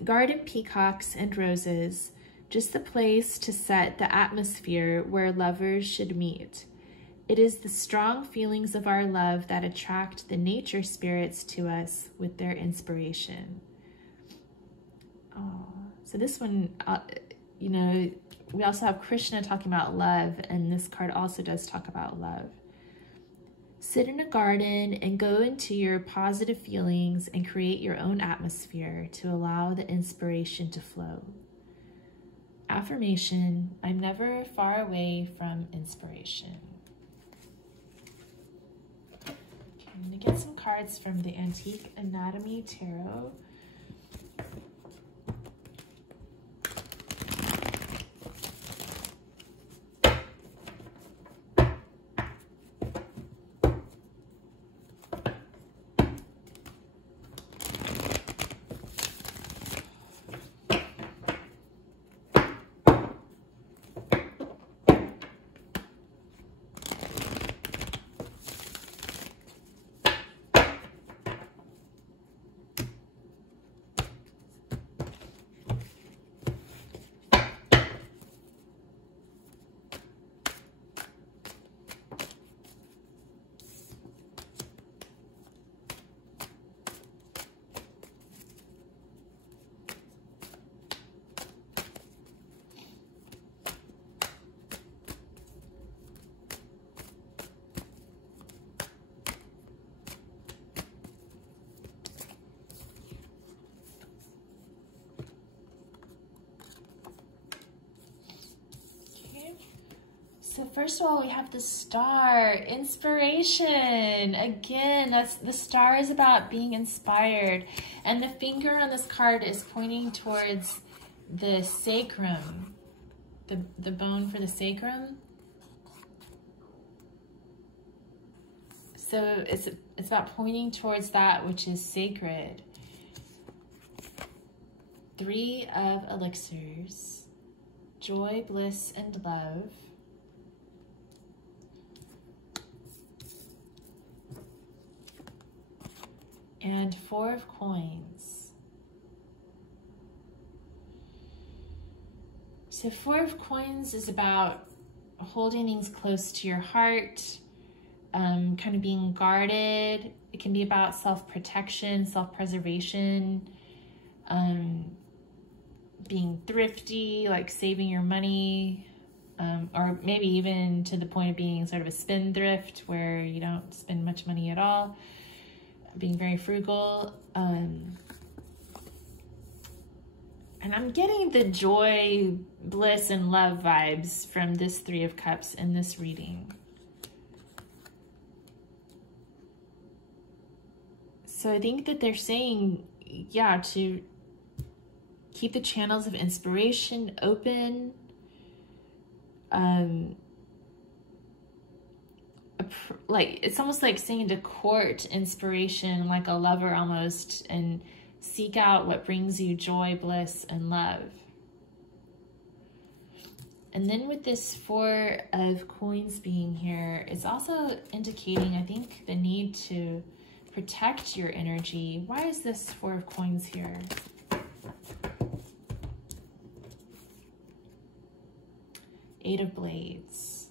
Garden peacocks and roses, just the place to set the atmosphere where lovers should meet. It is the strong feelings of our love that attract the nature spirits to us with their inspiration. Oh, so this one, you know, we also have Krishna talking about love, and this card also does talk about love. Sit in a garden and go into your positive feelings and create your own atmosphere to allow the inspiration to flow. Affirmation, I'm never far away from inspiration. Okay, I'm going to get some cards from the Antique Anatomy Tarot. So first of all, we have the star, inspiration. Again, the star is about being inspired. And the finger on this card is pointing towards the sacrum, the bone for the sacrum. So it's about pointing towards that which is sacred. 3 of elixirs, joy, bliss, and love. And 4 of coins. So 4 of coins is about holding things close to your heart, kind of being guarded. It can be about self-protection, self-preservation, being thrifty, like saving your money, or maybe even to the point of being sort of a spendthrift where you don't spend much money at all. Being very frugal, and I'm getting the joy, bliss, and love vibes from this 3 of Cups in this reading. So I think that they're saying, yeah, to keep the channels of inspiration open, like it's almost like saying to court inspiration like a lover almost, and seek out what brings you joy, bliss, and love. And then with this 4 of coins being here, it's also indicating, I think, the need to protect your energy. Why is this 4 of coins here? Eight of Blades.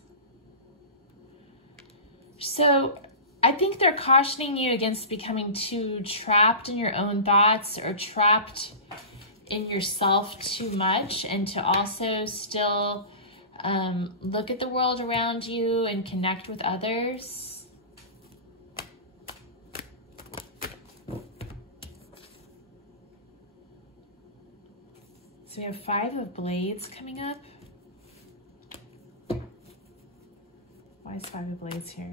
So I think they're cautioning you against becoming too trapped in your own thoughts or trapped in yourself too much, and to also still look at the world around you and connect with others. So we have 5 of Blades coming up. Why is 5 of Blades here?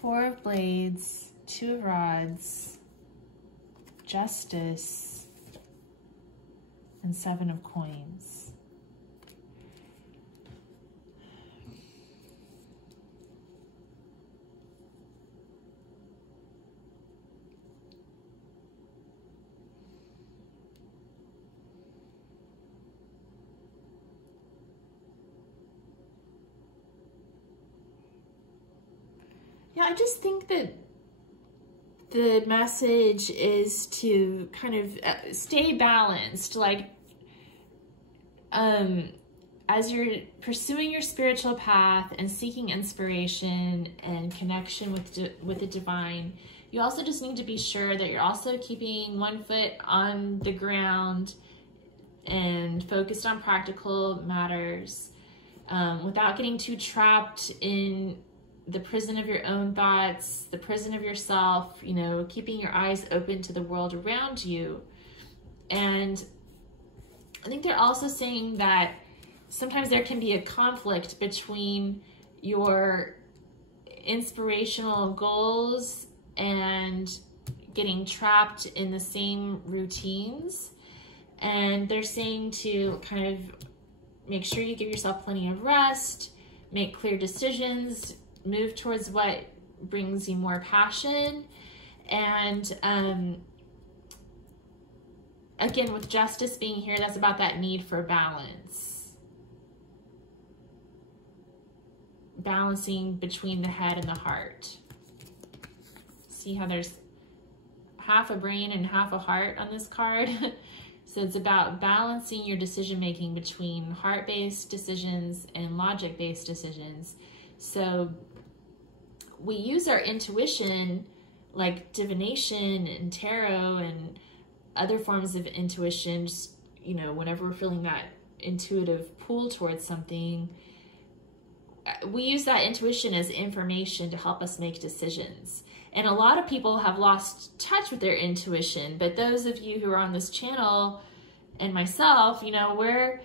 Four of Blades, 2 of Rods, Justice, and 7 of Coins. Yeah, I just think that the message is to kind of stay balanced, like as you're pursuing your spiritual path and seeking inspiration and connection with the divine, you also just need to be sure that you're also keeping one foot on the ground and focused on practical matters, without getting too trapped in the prison of your own thoughts, the prison of yourself, you know, keeping your eyes open to the world around you. And I think they're also saying that sometimes there can be a conflict between your inspirational goals and getting trapped in the same routines. And they're saying to kind of make sure you give yourself plenty of rest, make clear decisions, move towards what brings you more passion. And again, with justice being here, that's about that need for balance. Balancing between the head and the heart. See how there's half a brain and half a heart on this card? So it's about balancing your decision-making between heart-based decisions and logic-based decisions. So we use our intuition, like divination and tarot and other forms of intuition, just, you know, whenever we're feeling that intuitive pull towards something, we use that intuition as information to help us make decisions. And a lot of people have lost touch with their intuition, but those of you who are on this channel and myself, you know, we're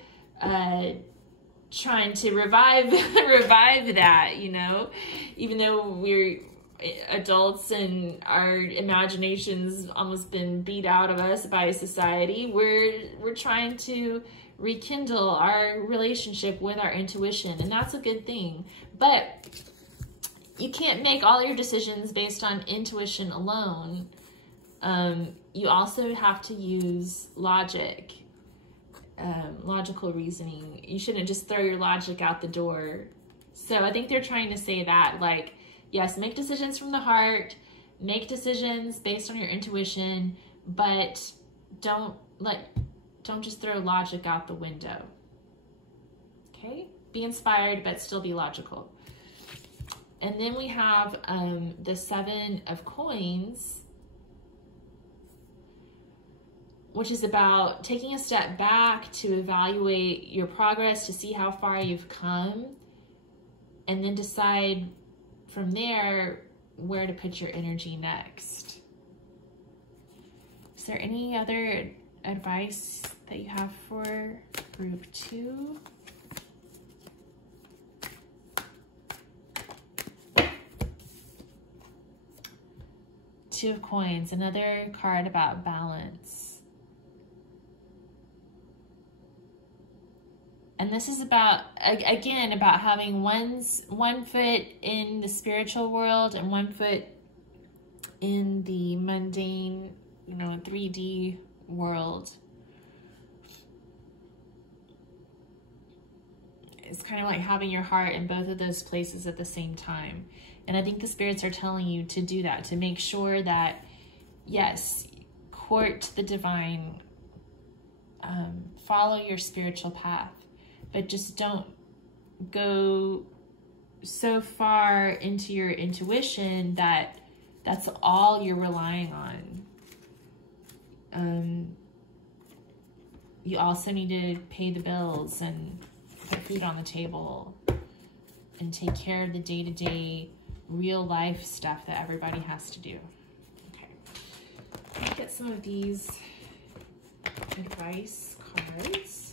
trying to revive that, you know, even though we're adults and our imagination's almost been beat out of us by society, we're trying to rekindle our relationship with our intuition, and that's a good thing. But you can't make all your decisions based on intuition alone. You also have to use logic, logical reasoning. You shouldn't just throw your logic out the door. So I think they're trying to say that, like, yes, make decisions from the heart, make decisions based on your intuition, but don't just throw logic out the window. Okay? Be inspired, but still be logical. And then we have the 7 of Coins, which is about taking a step back to evaluate your progress, to see how far you've come, and then decide from there where to put your energy next. Is there any other advice that you have for group 2? Two of Coins, another card about balance. And this is about, again, about having one foot in the spiritual world and one foot in the mundane, you know, 3D world. It's kind of like having your heart in both of those places at the same time. And I think the spirits are telling you to do that, to make sure that, yes, court the divine, follow your spiritual path, but just don't go so far into your intuition that that's all you're relying on. You also need to pay the bills and put food on the table and take care of the day-to-day real life stuff that everybody has to do. Okay, let me get some of these advice cards.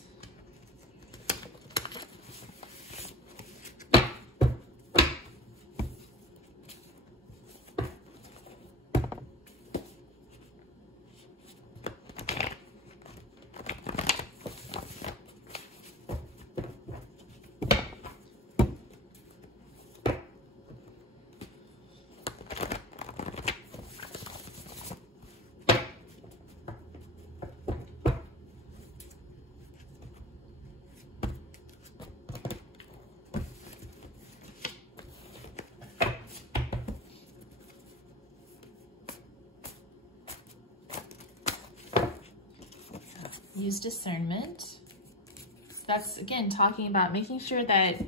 use discernment. So that's, again, talking about making sure that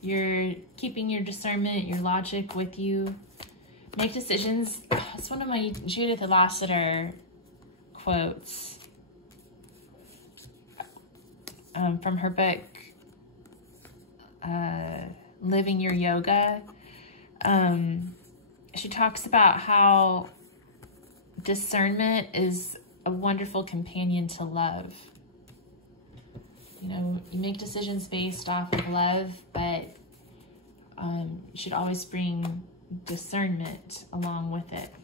you're keeping your discernment, your logic with you. Make decisions. It's one of my Judith Lassiter quotes from her book, Living Your Yoga. She talks about how discernment is a wonderful companion to love. You know, you make decisions based off of love, but you should always bring discernment along with it.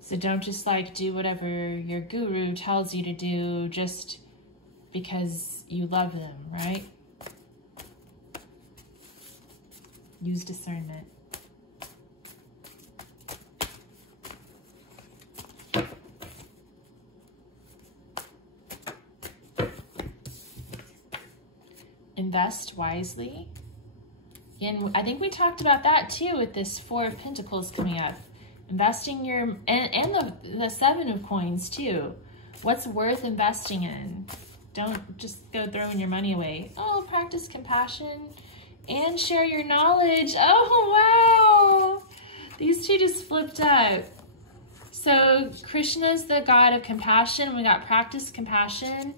So don't just like do whatever your guru tells you to do just because you love them, right? Use discernment. Invest wisely. Again, I think we talked about that too with this Four of Pentacles coming up. Investing your, and the Seven of Coins too. What's worth investing in? Don't just go throwing your money away. Oh, practice compassion and share your knowledge. Oh, wow. These two just flipped up. So Krishna's the god of compassion. We got practice compassion.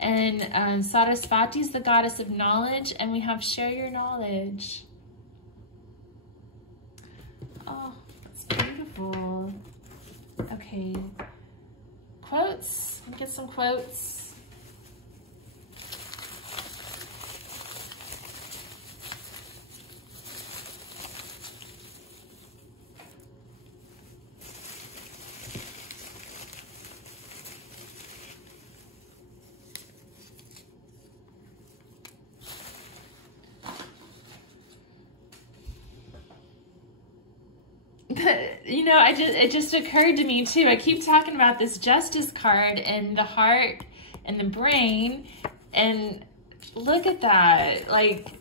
And Sarasvati's the goddess of knowledge. And we have share your knowledge. Oh, that's beautiful. Okay. Quotes. Let me get some quotes. You know, it just occurred to me too. I keep talking about this Justice card and the heart and the brain, and look at that. Like,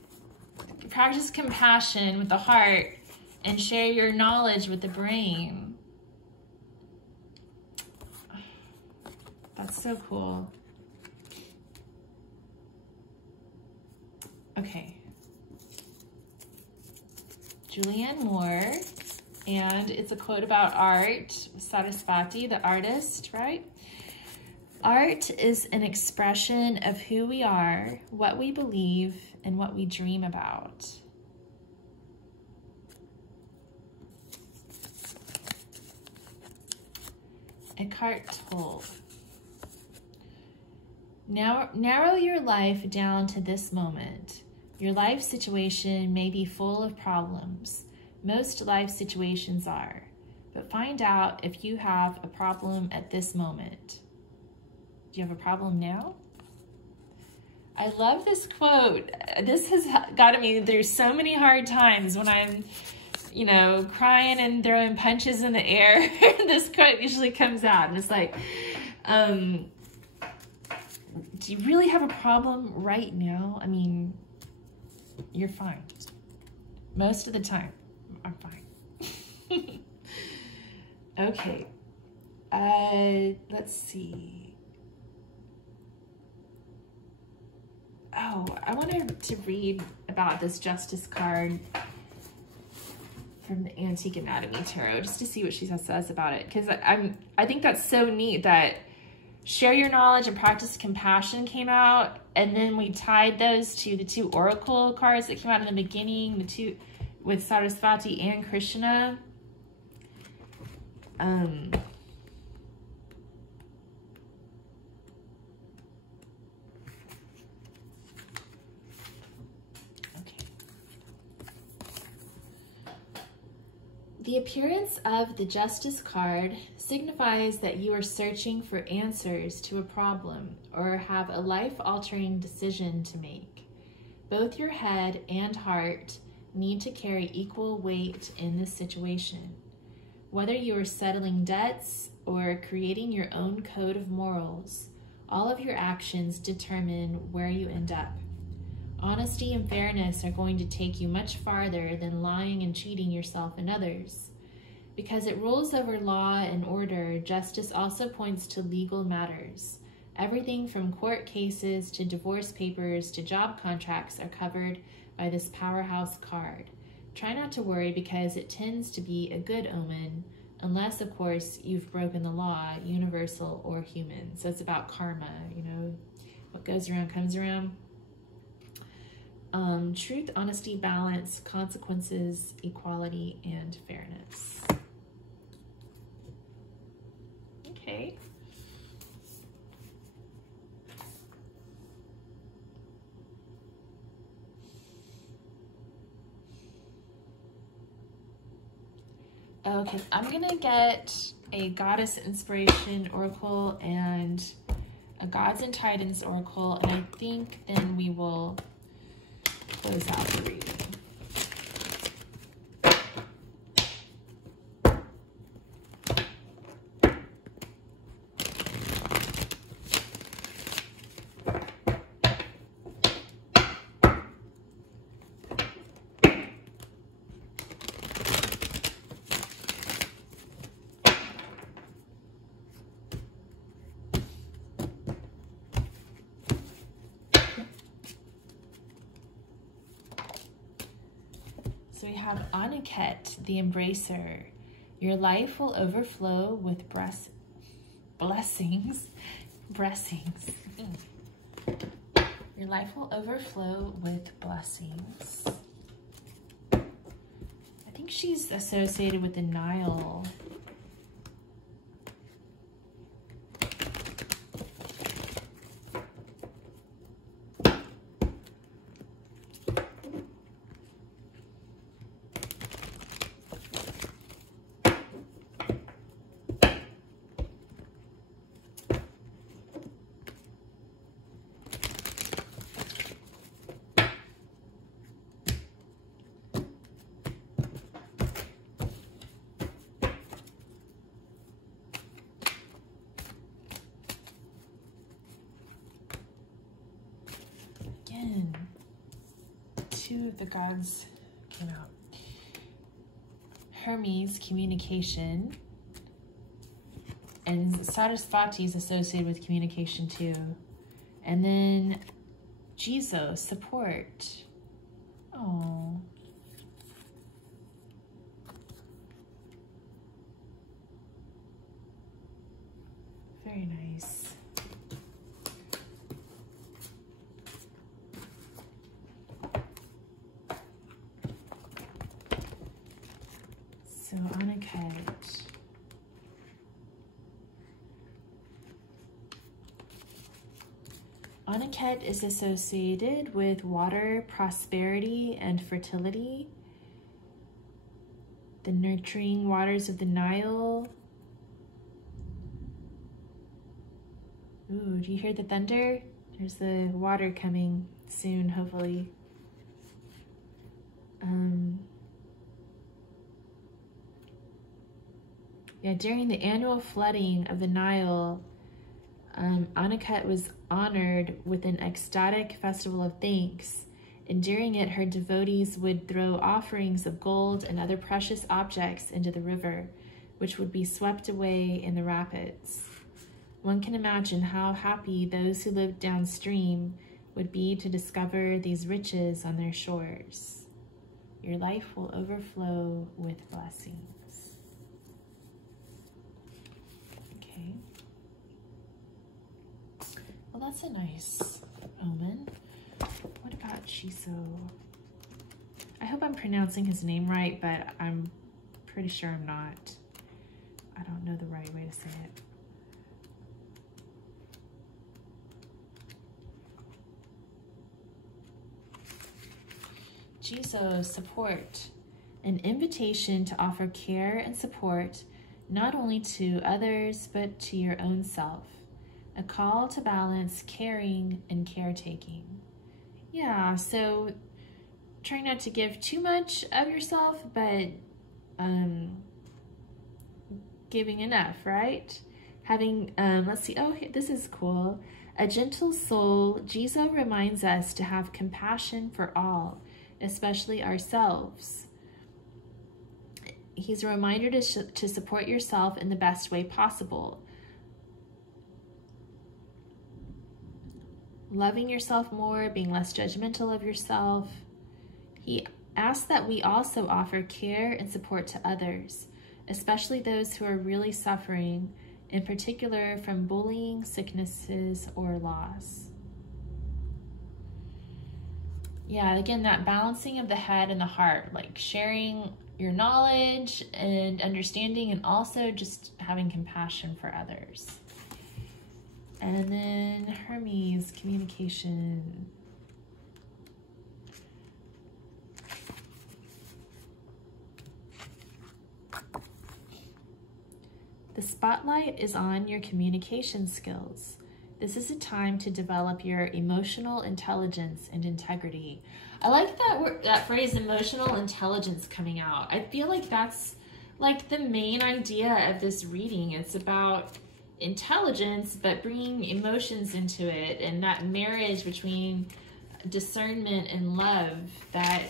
practice compassion with the heart and share your knowledge with the brain. That's so cool. Okay. Julianne Moore. And it's a quote about art, Sarasvati, the artist, right? Art is an expression of who we are, what we believe, and what we dream about. Eckhart Tolle. Now, narrow your life down to this moment. Your life situation may be full of problems. Most life situations are, but find out if you have a problem at this moment. Do you have a problem now? I love this quote. This has gotten me through so many hard times when I'm, you know, crying and throwing punches in the air. This quote usually comes out and it's like, do you really have a problem right now? I mean, you're fine. Most of the time. I'm fine. Okay. Let's see. Oh, I wanted to read about this Justice card from the Antique Anatomy Tarot, just to see what she says about it. Because I think that's so neat that share your knowledge and practice compassion came out, and then we tied those to the two oracle cards that came out in the beginning, the two with Sarasvati and Krishna. Okay. The appearance of the Justice card signifies that you are searching for answers to a problem or have a life-altering decision to make. Both your head and heart need to carry equal weight in this situation. Whether you are settling debts or creating your own code of morals, all of your actions determine where you end up. Honesty and fairness are going to take you much farther than lying and cheating yourself and others. Because it rules over law and order, justice also points to legal matters. Everything from court cases to divorce papers to job contracts are covered by this powerhouse card. Try not to worry because it tends to be a good omen, unless, of course, you've broken the law, universal or human. So it's about karma, you know, what goes around comes around. Truth, honesty, balance, consequences, equality, and fairness. Okay. Okay, I'm gonna get a Goddess Inspiration Oracle and a Gods and Titans Oracle, and I think then we will close out the reading. So we have Aniket, the Embracer. Your life will overflow with blessings. Your life will overflow with blessings. I think she's associated with the Nile. Again, two of the gods came out. Hermes, communication, and Sarasvati is associated with communication too. And then xoxo, support. Oh. Very nice. So Aniket. Aniket is associated with water, prosperity, and fertility. The nurturing waters of the Nile. Ooh, do you hear the thunder? There's the water coming soon, hopefully. Yeah, during the annual flooding of the Nile, Aniket was honored with an ecstatic festival of thanks, and during it, her devotees would throw offerings of gold and other precious objects into the river, which would be swept away in the rapids. One can imagine how happy those who lived downstream would be to discover these riches on their shores. Your life will overflow with blessings. Okay. Well, that's a nice omen. What about xoxo? I hope I'm pronouncing his name right, but I'm pretty sure I'm not. I don't know the right way to say it. xoxo, support. An invitation to offer care and support not only to others, but to your own self. A call to balance caring and caretaking. Yeah, so try not to give too much of yourself, but giving enough, right? Having, let's see, oh, this is cool. A gentle soul, xoxo reminds us to have compassion for all, especially ourselves. he's a reminder to support yourself in the best way possible. Loving yourself more, being less judgmental of yourself. He asks that we also offer care and support to others, especially those who are really suffering, in particular from bullying, sicknesses, or loss. Yeah, again, that balancing of the head and the heart, like sharing your knowledge and understanding, and also just having compassion for others. And then Hermes, communication. The spotlight is on your communication skills. This is a time to develop your emotional intelligence and integrity. I like that phrase, emotional intelligence, coming out. I feel like that's like the main idea of this reading. It's about intelligence, but bringing emotions into it, and that marriage between discernment and love that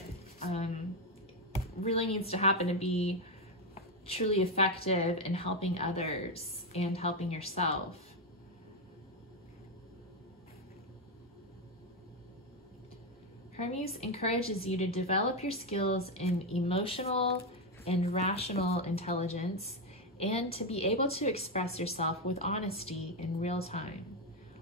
really needs to happen to be truly effective in helping others and helping yourself. Hermes encourages you to develop your skills in emotional and rational intelligence, and to be able to express yourself with honesty in real time.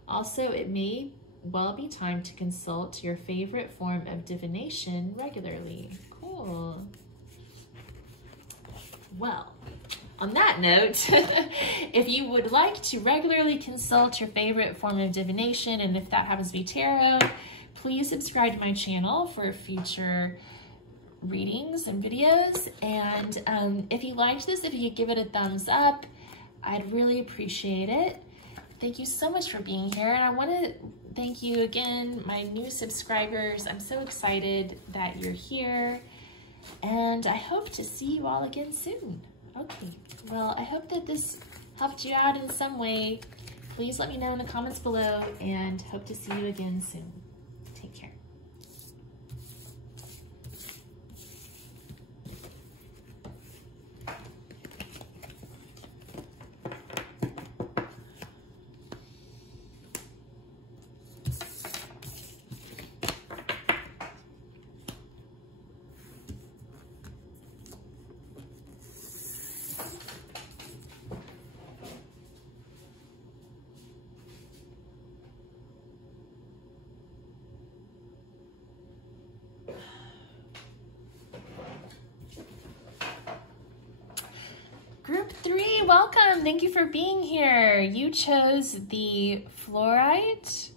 Also, it may well be time to consult your favorite form of divination regularly. Cool. Well, on that note, if you would like to regularly consult your favorite form of divination, and if that happens to be tarot, please subscribe to my channel for future readings and videos. And if you liked this, if you could give it a thumbs up, I'd really appreciate it. Thank you so much for being here. And I want to thank you again, my new subscribers. I'm so excited that you're here, and I hope to see you all again soon. Okay, well, I hope that this helped you out in some way. Please let me know in the comments below, and hope to see you again soon. Take care. Group 3, welcome. Thank you for being here. You chose the fluorite,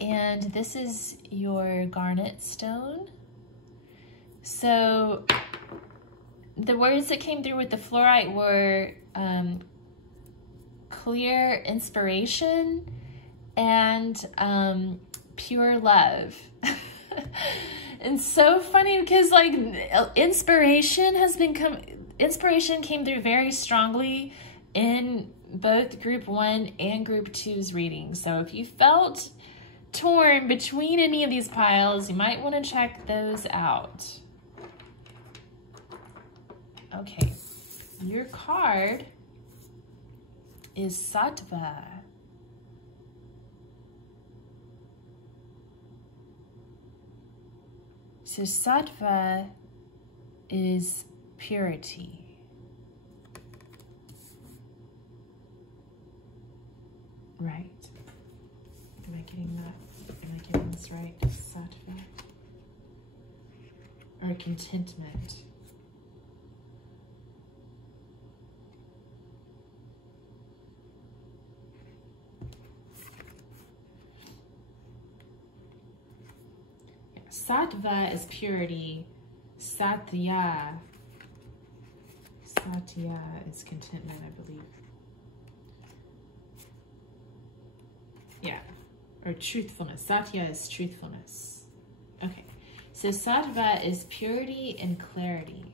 and this is your garnet stone. So the words that came through with the fluorite were clear inspiration and pure love. And so funny because like inspiration came through very strongly in both group 1 and group 2's reading. So if you felt torn between any of these piles, you might want to check those out. Okay, your card is Sattva. So Sattva is purity. Right. Am I getting that? Am I getting this right? Sattva. Or contentment. Sattva is purity. Satya is contentment, I believe. Yeah, or truthfulness. Satya is truthfulness. Okay, so Sattva is purity and clarity.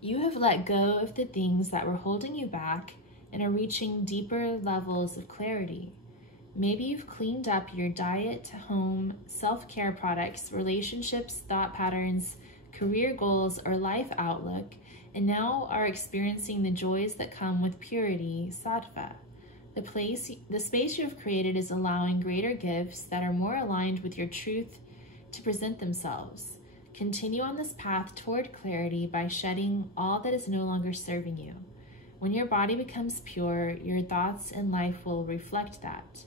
You have let go of the things that were holding you back and are reaching deeper levels of clarity. Maybe you've cleaned up your diet, home, self-care products, relationships, thought patterns, career goals, or life outlook, and now are experiencing the joys that come with purity, sattva. The space you have created is allowing greater gifts that are more aligned with your truth to present themselves. Continue on this path toward clarity by shedding all that is no longer serving you. When your body becomes pure, your thoughts and life will reflect that.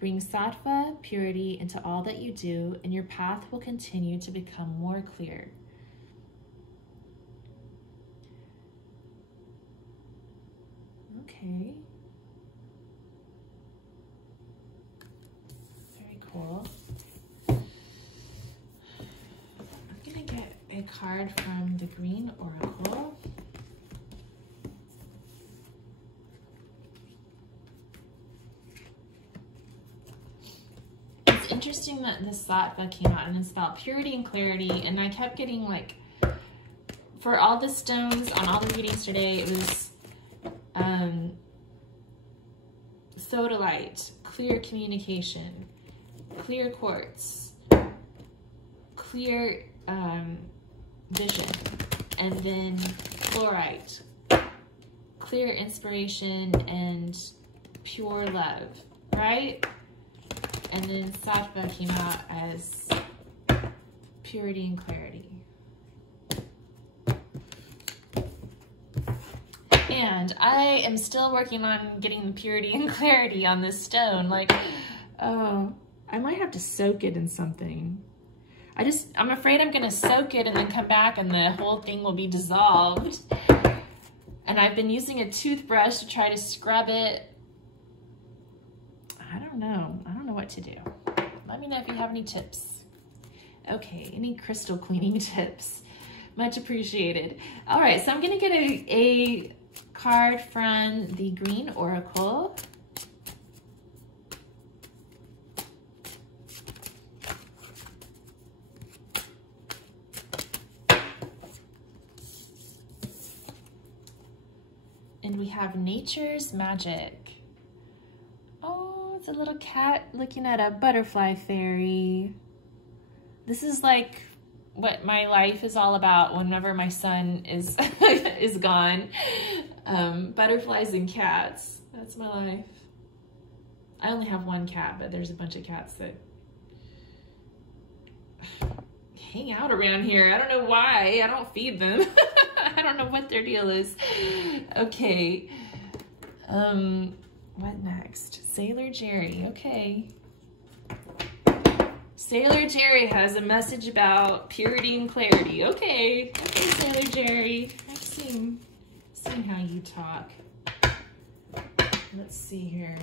Bring sattva, purity into all that you do, and your path will continue to become more clear. Okay. Very cool. I'm gonna get a card from the Green Oracle. It's interesting that this sattva came out and it's about purity and clarity, and I kept getting like, for all the stones on all the readings today, it was sodalite, clear communication, clear quartz, clear vision, and then fluorite, clear inspiration and pure love, right? And then sattva came out as purity and clarity. And I am still working on getting the purity and clarity on this stone. Like, oh, I might have to soak it in something. I'm afraid I'm gonna soak it and then come back and the whole thing will be dissolved. And I've been using a toothbrush to try to scrub it. I don't know what to do. Let me know if you have any tips. Okay, any crystal cleaning tips? Much appreciated. All right, so I'm gonna get a card from the Green Oracle. And we have Nature's Magic. Oh, it's a little cat looking at a butterfly fairy. This is like what my life is all about whenever my son is is gone. Butterflies and cats. That's my life. I only have one cat, but there's a bunch of cats that hang out around here. I don't know why. I don't feed them. I don't know what their deal is. Okay. What next? Sailor Jerry. Okay. Sailor Jerry has a message about purity and clarity. Okay. Okay, Sailor Jerry. I've seen how you talk. Let's see here.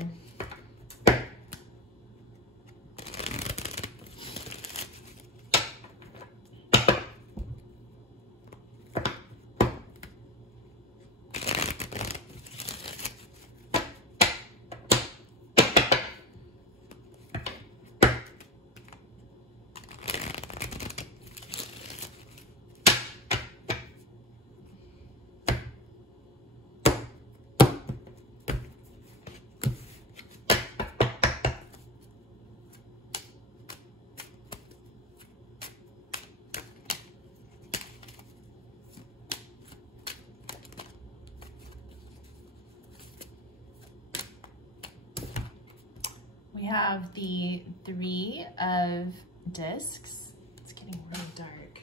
We have the 3 of discs. It's getting really dark.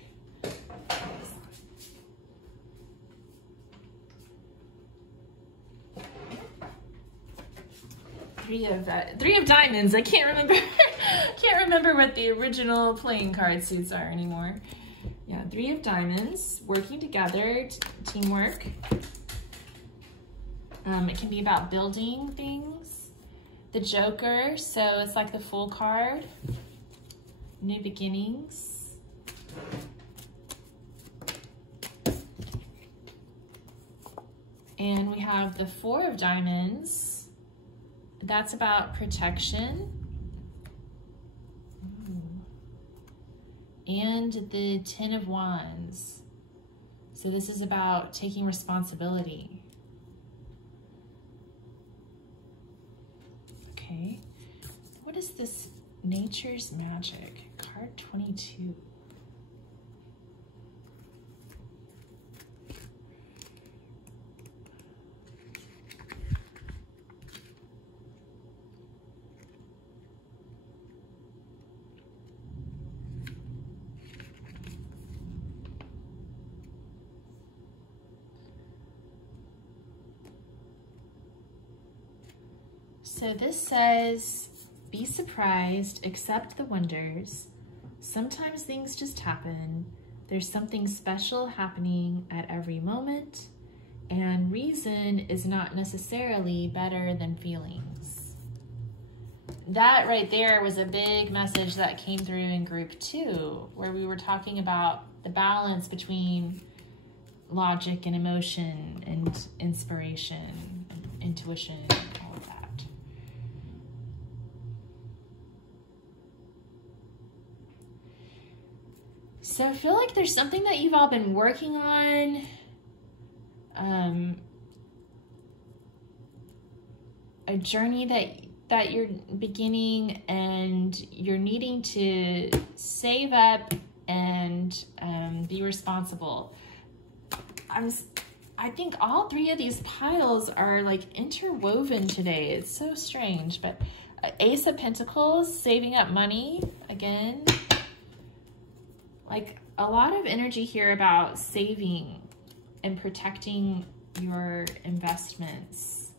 3 of diamonds. I can't remember. Can't remember what the original playing card suits are anymore. Yeah, 3 of diamonds. Working together, teamwork. It can be about building things. The Joker, so it's like the Fool card. New beginnings. And we have the 4 of diamonds. That's about protection. And the 10 of wands. So this is about taking responsibility. Okay, What is this? Nature's Magic, card 22. So this says, be surprised, accept the wonders. Sometimes things just happen. There's something special happening at every moment, and reason is not necessarily better than feelings. That right there was a big message that came through in group 2, where we were talking about the balance between logic and emotion and inspiration, and intuition, all of that. So I feel like there's something that you've all been working on, a journey that you're beginning, and you're needing to save up and be responsible. I think all 3 of these piles are like interwoven today. It's so strange, but Ace of Pentacles, saving up money again. Like a lot of energy here about saving and protecting your investments.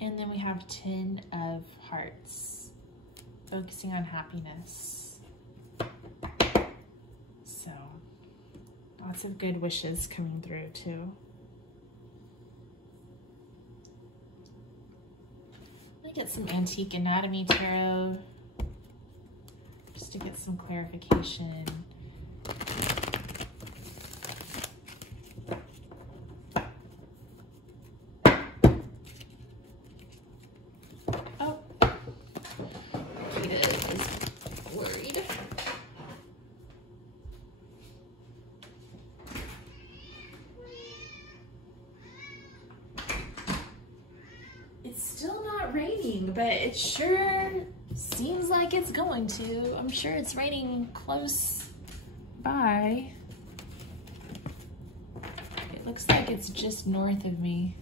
And then we have 10 of Hearts, focusing on happiness. So lots of good wishes coming through too. Let me get some Antique Anatomy Tarot just to get some clarification. Oh, Kita is worried. It's still not raining, but it sure seems like it's going to. I'm sure it's raining close by. It looks like it's just north of me.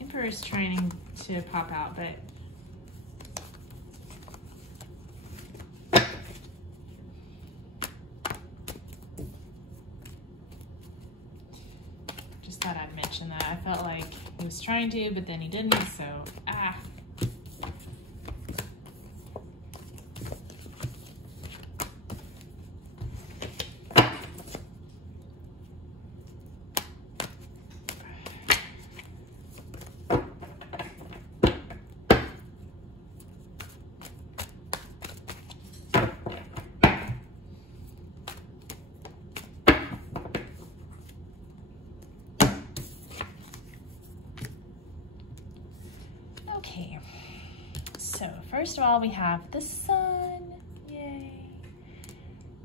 Emperor's trying to pop out, but just thought I'd mention that. I felt like he was trying to, but then he didn't, so okay. So first of all, we have the sun. Yay.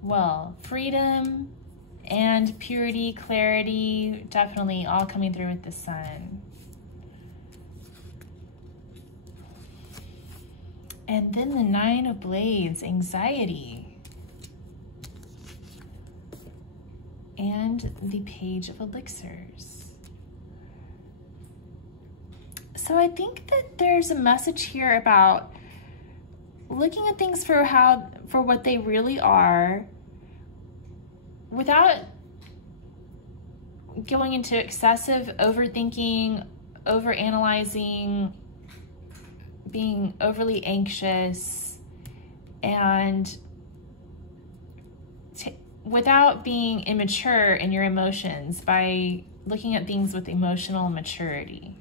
Well, freedom and purity, clarity, definitely all coming through with the sun. And then the 9 of Blades, anxiety. And the Page of Elixirs. So I think that there's a message here about looking at things for what they really are, without going into excessive overthinking, overanalyzing, being overly anxious, and without being immature in your emotions, by looking at things with emotional maturity.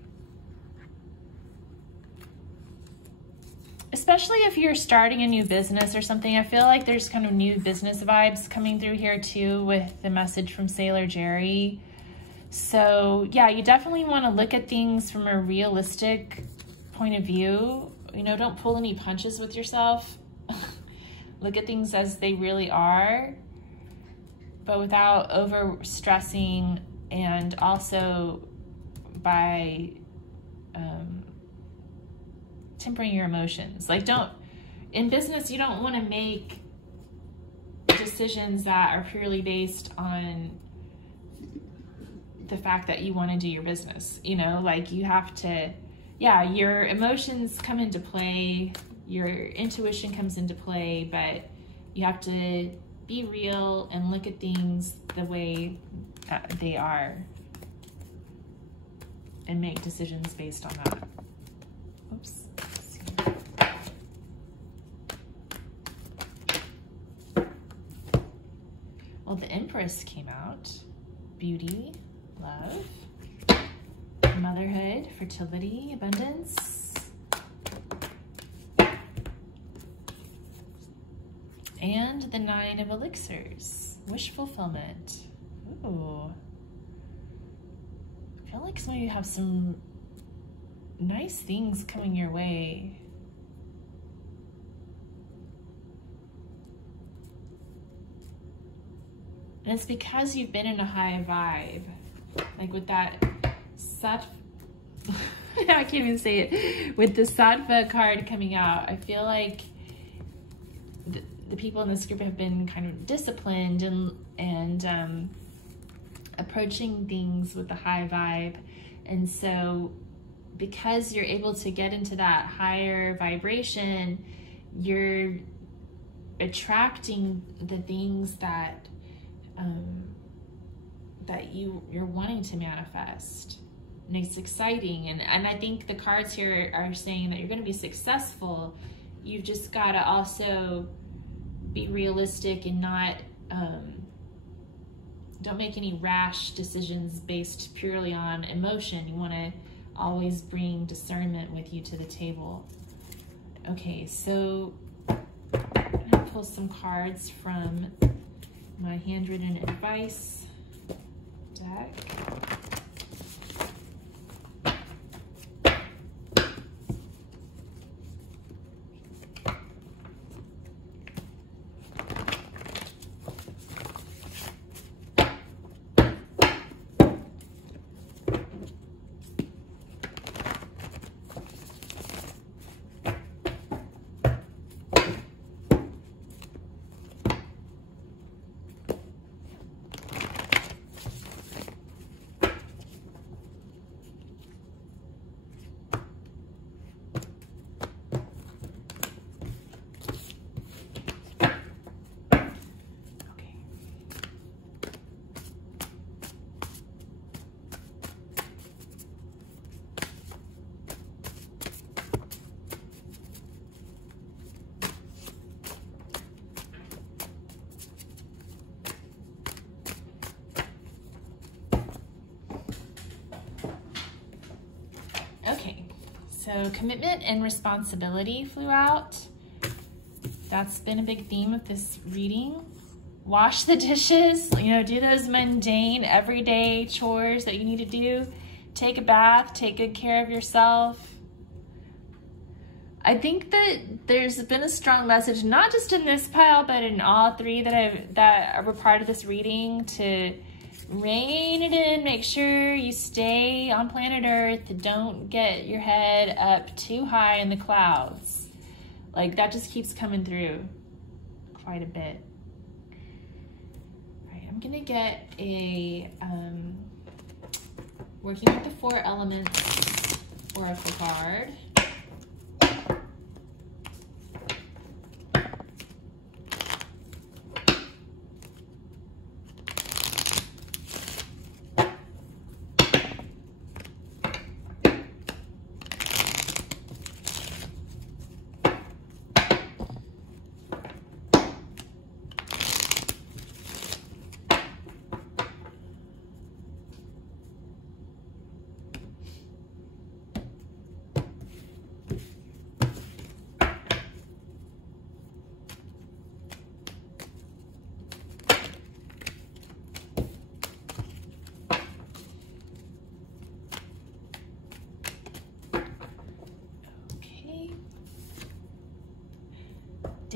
Especially if you're starting a new business or something, I feel like there's kind of new business vibes coming through here too with the message from Sailor Jerry. So yeah, you definitely want to look at things from a realistic point of view. You know, don't pull any punches with yourself. Look at things as they really are, but without over stressing, and also by tempering your emotions. Like, in business, you don't want to make decisions that are purely based on the fact that you want to do your business. You know, like, you have to, yeah, your emotions come into play, your intuition comes into play, but you have to be real and look at things the way that they are and make decisions based on that. Oops. Well, the Empress came out. Beauty, love, motherhood, fertility, abundance, and the 9 of Elixirs, wish fulfillment. Ooh. I feel like some of you have some nice things coming your way. And it's because you've been in a high vibe. Like with that Sattva, I can't even say it. With the Sattva card coming out, I feel like the people in this group have been kind of disciplined and approaching things with a high vibe. And so because you're able to get into that higher vibration, you're attracting the things that you're wanting to manifest. And it's exciting. And I think the cards here are saying that you're going to be successful. You've just got to also be realistic and not, don't make any rash decisions based purely on emotion. You want to always bring discernment with you to the table. Okay, so I'm going to pull some cards from my handwritten advice deck. So commitment and responsibility flew out. That's been a big theme of this reading. Wash the dishes, you know, do those mundane, everyday chores that you need to do. Take a bath, take good care of yourself. I think that there's been a strong message, not just in this pile, but in all three that were part of this reading, to rein it in, make sure you stay on planet Earth, don't get your head up too high in the clouds. Like, that just keeps coming through quite a bit. All right, I'm gonna get a Working with the 4 Elements Oracle card.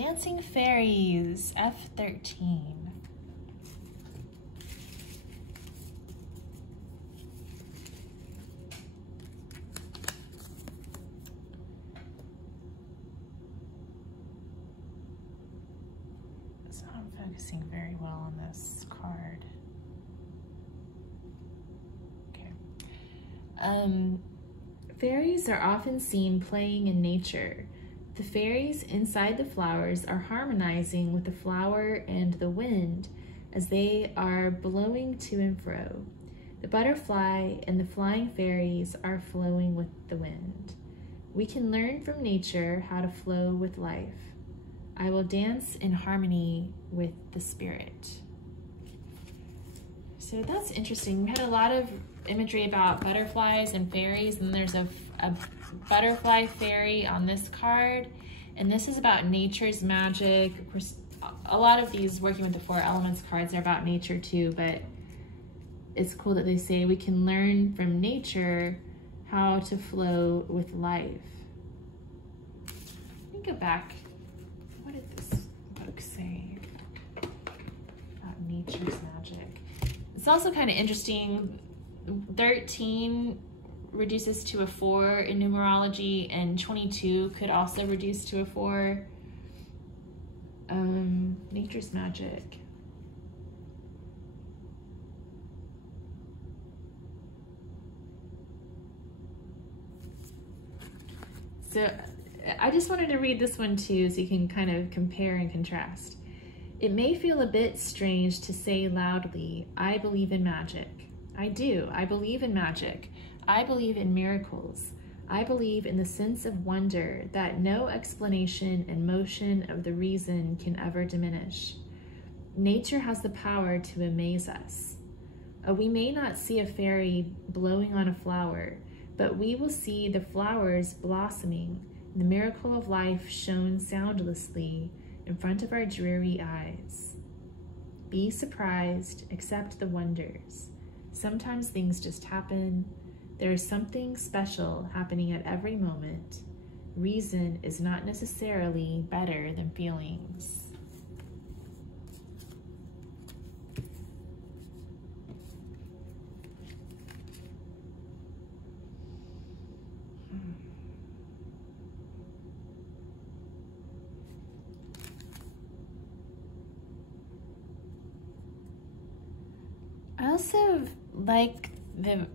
Dancing Fairies, F13. It's not focusing very well on this card. Okay. Fairies are often seen playing in nature. The fairies inside the flowers are harmonizing with the flower and the wind as they are blowing to and fro. The butterfly and the flying fairies are flowing with the wind. We can learn from nature how to flow with life. I will dance in harmony with the spirit. So that's interesting. We had a lot of imagery about butterflies and fairies, and there's a butterfly fairy on this card, and this is about nature's magic. Of course, a lot of these working with the 4 elements cards are about nature too, but it's cool that they say we can learn from nature how to flow with life. Let me go back. What did this book say about nature's magic? It's also kind of interesting. 13 reduces to a 4 in numerology, and 22 could also reduce to a 4. Nature's magic. So I just wanted to read this one too, so you can kind of compare and contrast. It may feel a bit strange to say loudly, I believe in magic. I do. I believe in magic. I believe in miracles. I believe in the sense of wonder that no explanation and motion of the reason can ever diminish. Nature has the power to amaze us. We may not see a fairy blowing on a flower, but we will see the flowers blossoming, the miracle of life shown soundlessly in front of our dreary eyes. Be surprised, accept the wonders. Sometimes things just happen. There is something special happening at every moment. Reason is not necessarily better than feelings. I also like the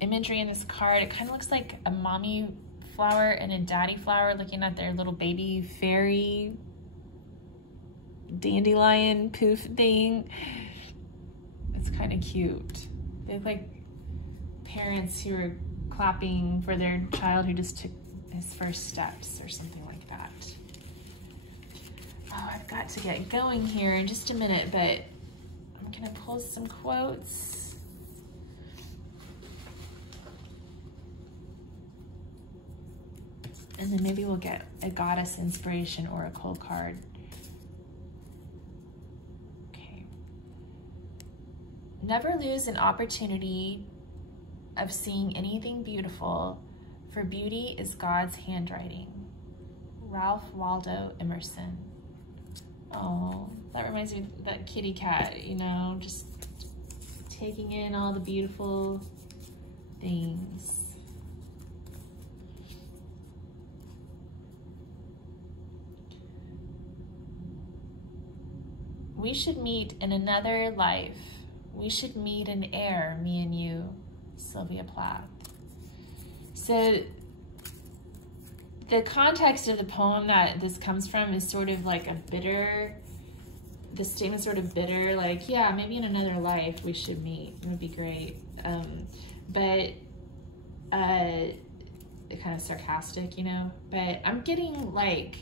imagery in this card. It kind of looks like a mommy flower and a daddy flower looking at their little baby fairy dandelion poof thing. It's kind of cute. They look like parents who are clapping for their child who just took his first steps or something like that. Oh, I've got to get going here in just a minute, but I'm gonna pull some quotes. And then maybe we'll get a Goddess Inspiration Oracle card. Okay. Never lose an opportunity of seeing anything beautiful, for beauty is God's handwriting. Ralph Waldo Emerson. Oh, that reminds me of that kitty cat, you know, just taking in all the beautiful things. We should meet in another life. We should meet in air, me and you, Sylvia Plath. So the context of the poem that this comes from is sort of like a bitter, the statement's sort of bitter, like, yeah, maybe in another life we should meet. It would be great. But kind of sarcastic, you know? But I'm getting like,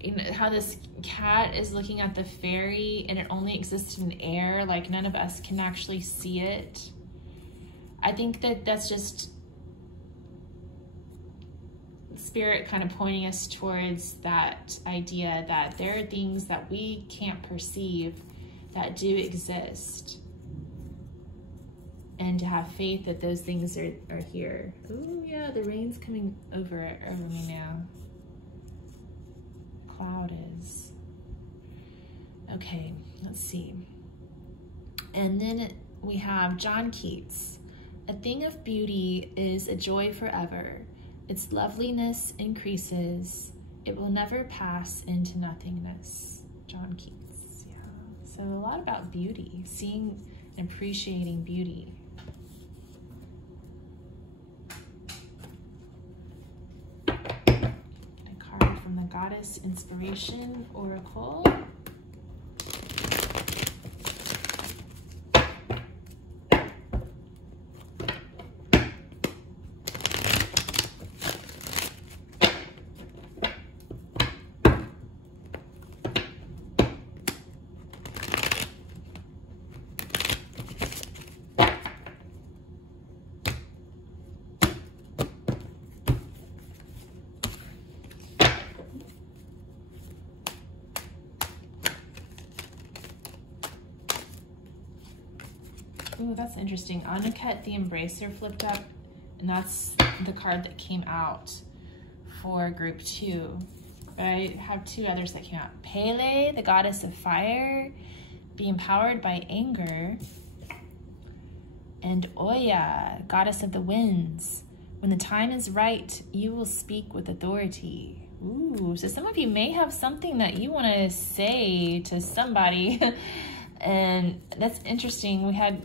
you know, how this cat is looking at the fairy and it only exists in air, like none of us can actually see it. I think that that's just spirit kind of pointing us towards that idea that there are things that we can't perceive that do exist, and to have faith that those things are here. Oh yeah, the rain's coming over me now. cloud is. Okay, let's see. And then we have John Keats. A thing of beauty is a joy forever. Its loveliness increases. It will never pass into nothingness. John Keats, yeah. So a lot about beauty, seeing and appreciating beauty. A card from the Goddess Inspiration Oracle. Ooh, that's interesting. Anuket the Embracer flipped up, and that's the card that came out for group 2. But I have 2 others that came out. Pele, the goddess of fire, be empowered by anger. And Oya, goddess of the winds. When the time is right, you will speak with authority. Ooh, so some of you may have something that you want to say to somebody. And that's interesting. We had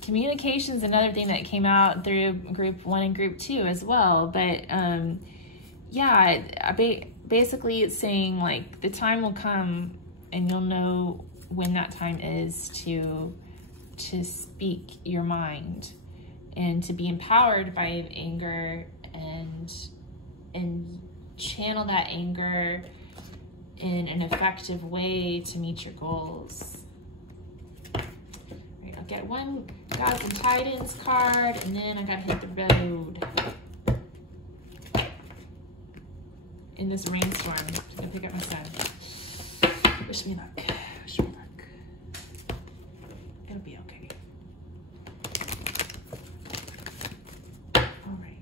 communication's another thing that came out through group 1 and group 2 as well. But yeah, basically it's saying like the time will come and you'll know when that time is to speak your mind and to be empowered by anger and channel that anger in an effective way to meet your goals. All right, I'll get one Gods and Titans card, and then I gotta hit the road in this rainstorm. I'm just gonna pick up my son. Wish me luck. Wish me luck. It'll be okay. All right.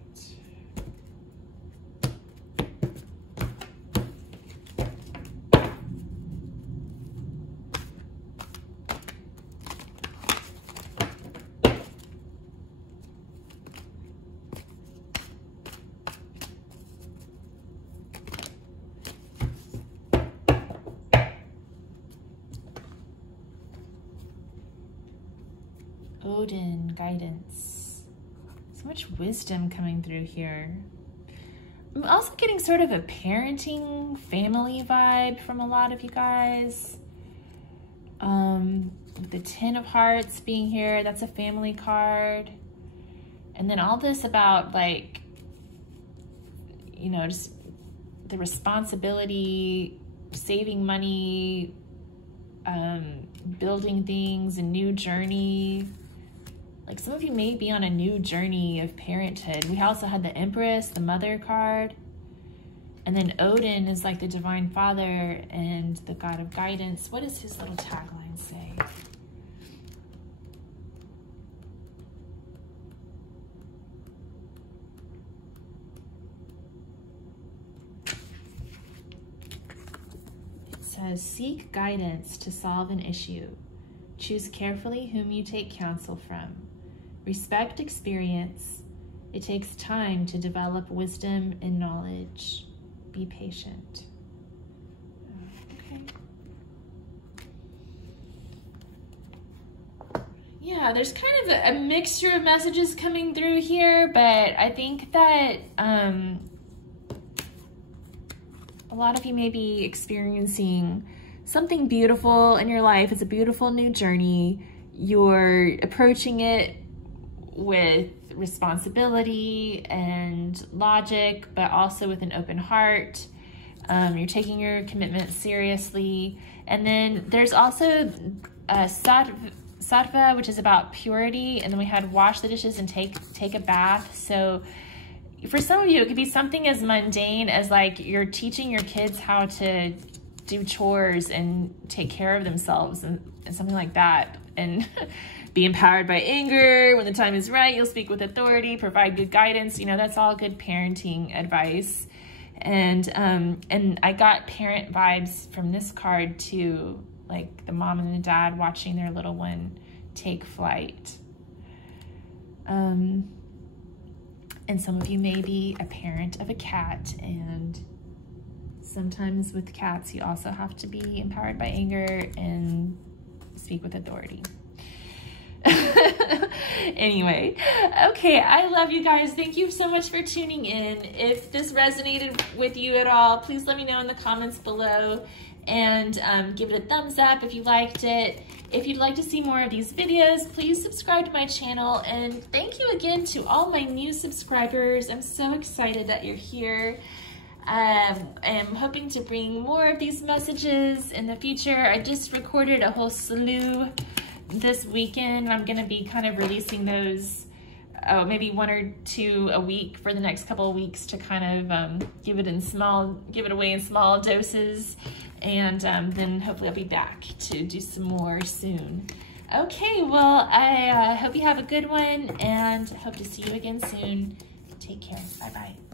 Odin, guidance. So much wisdom coming through here. I'm also getting sort of a parenting, family vibe from a lot of you guys. The 10 of Hearts being here, that's a family card. And then all this about like, you know, just the responsibility, saving money, building things, a new journey. Like some of you may be on a new journey of parenthood. We also had the Empress, the Mother card. And then Odin is like the Divine Father and the God of Guidance. What does his little tagline say? It says, seek guidance to solve an issue. Choose carefully whom you take counsel from. Respect experience. It takes time to develop wisdom and knowledge. Be patient. Okay. Yeah, there's kind of a mixture of messages coming through here, but I think that a lot of you may be experiencing something beautiful in your life. It's a beautiful new journey. You're approaching it with responsibility and logic, but also with an open heart. You're taking your commitment seriously. And then there's also sattva, which is about purity. And then we had wash the dishes and take a bath. So for some of you, it could be something as mundane as like you're teaching your kids how to do chores and take care of themselves and something like that. And be empowered by anger. When the time is right, you'll speak with authority, provide good guidance. You know, that's all good parenting advice. And I got parent vibes from this card too, like the mom and the dad watching their little one take flight. And some of you may be a parent of a cat, and sometimes with cats you also have to be empowered by anger and speak with authority. Anyway, okay, I love you guys. Thank you so much for tuning in. If this resonated with you at all, please let me know in the comments below, and give it a thumbs up if you liked it. If you'd like to see more of these videos, please subscribe to my channel, and thank you again to all my new subscribers. I'm so excited that you're here. I'm hoping to bring more of these messages in the future. I just recorded a whole slew this weekend. I'm going to be kind of releasing those maybe 1 or 2 a week for the next couple of weeks to kind of give it away in small doses, and then hopefully I'll be back to do some more soon. Okay, well, I hope you have a good one, and hope to see you again soon. Take care. Bye-bye.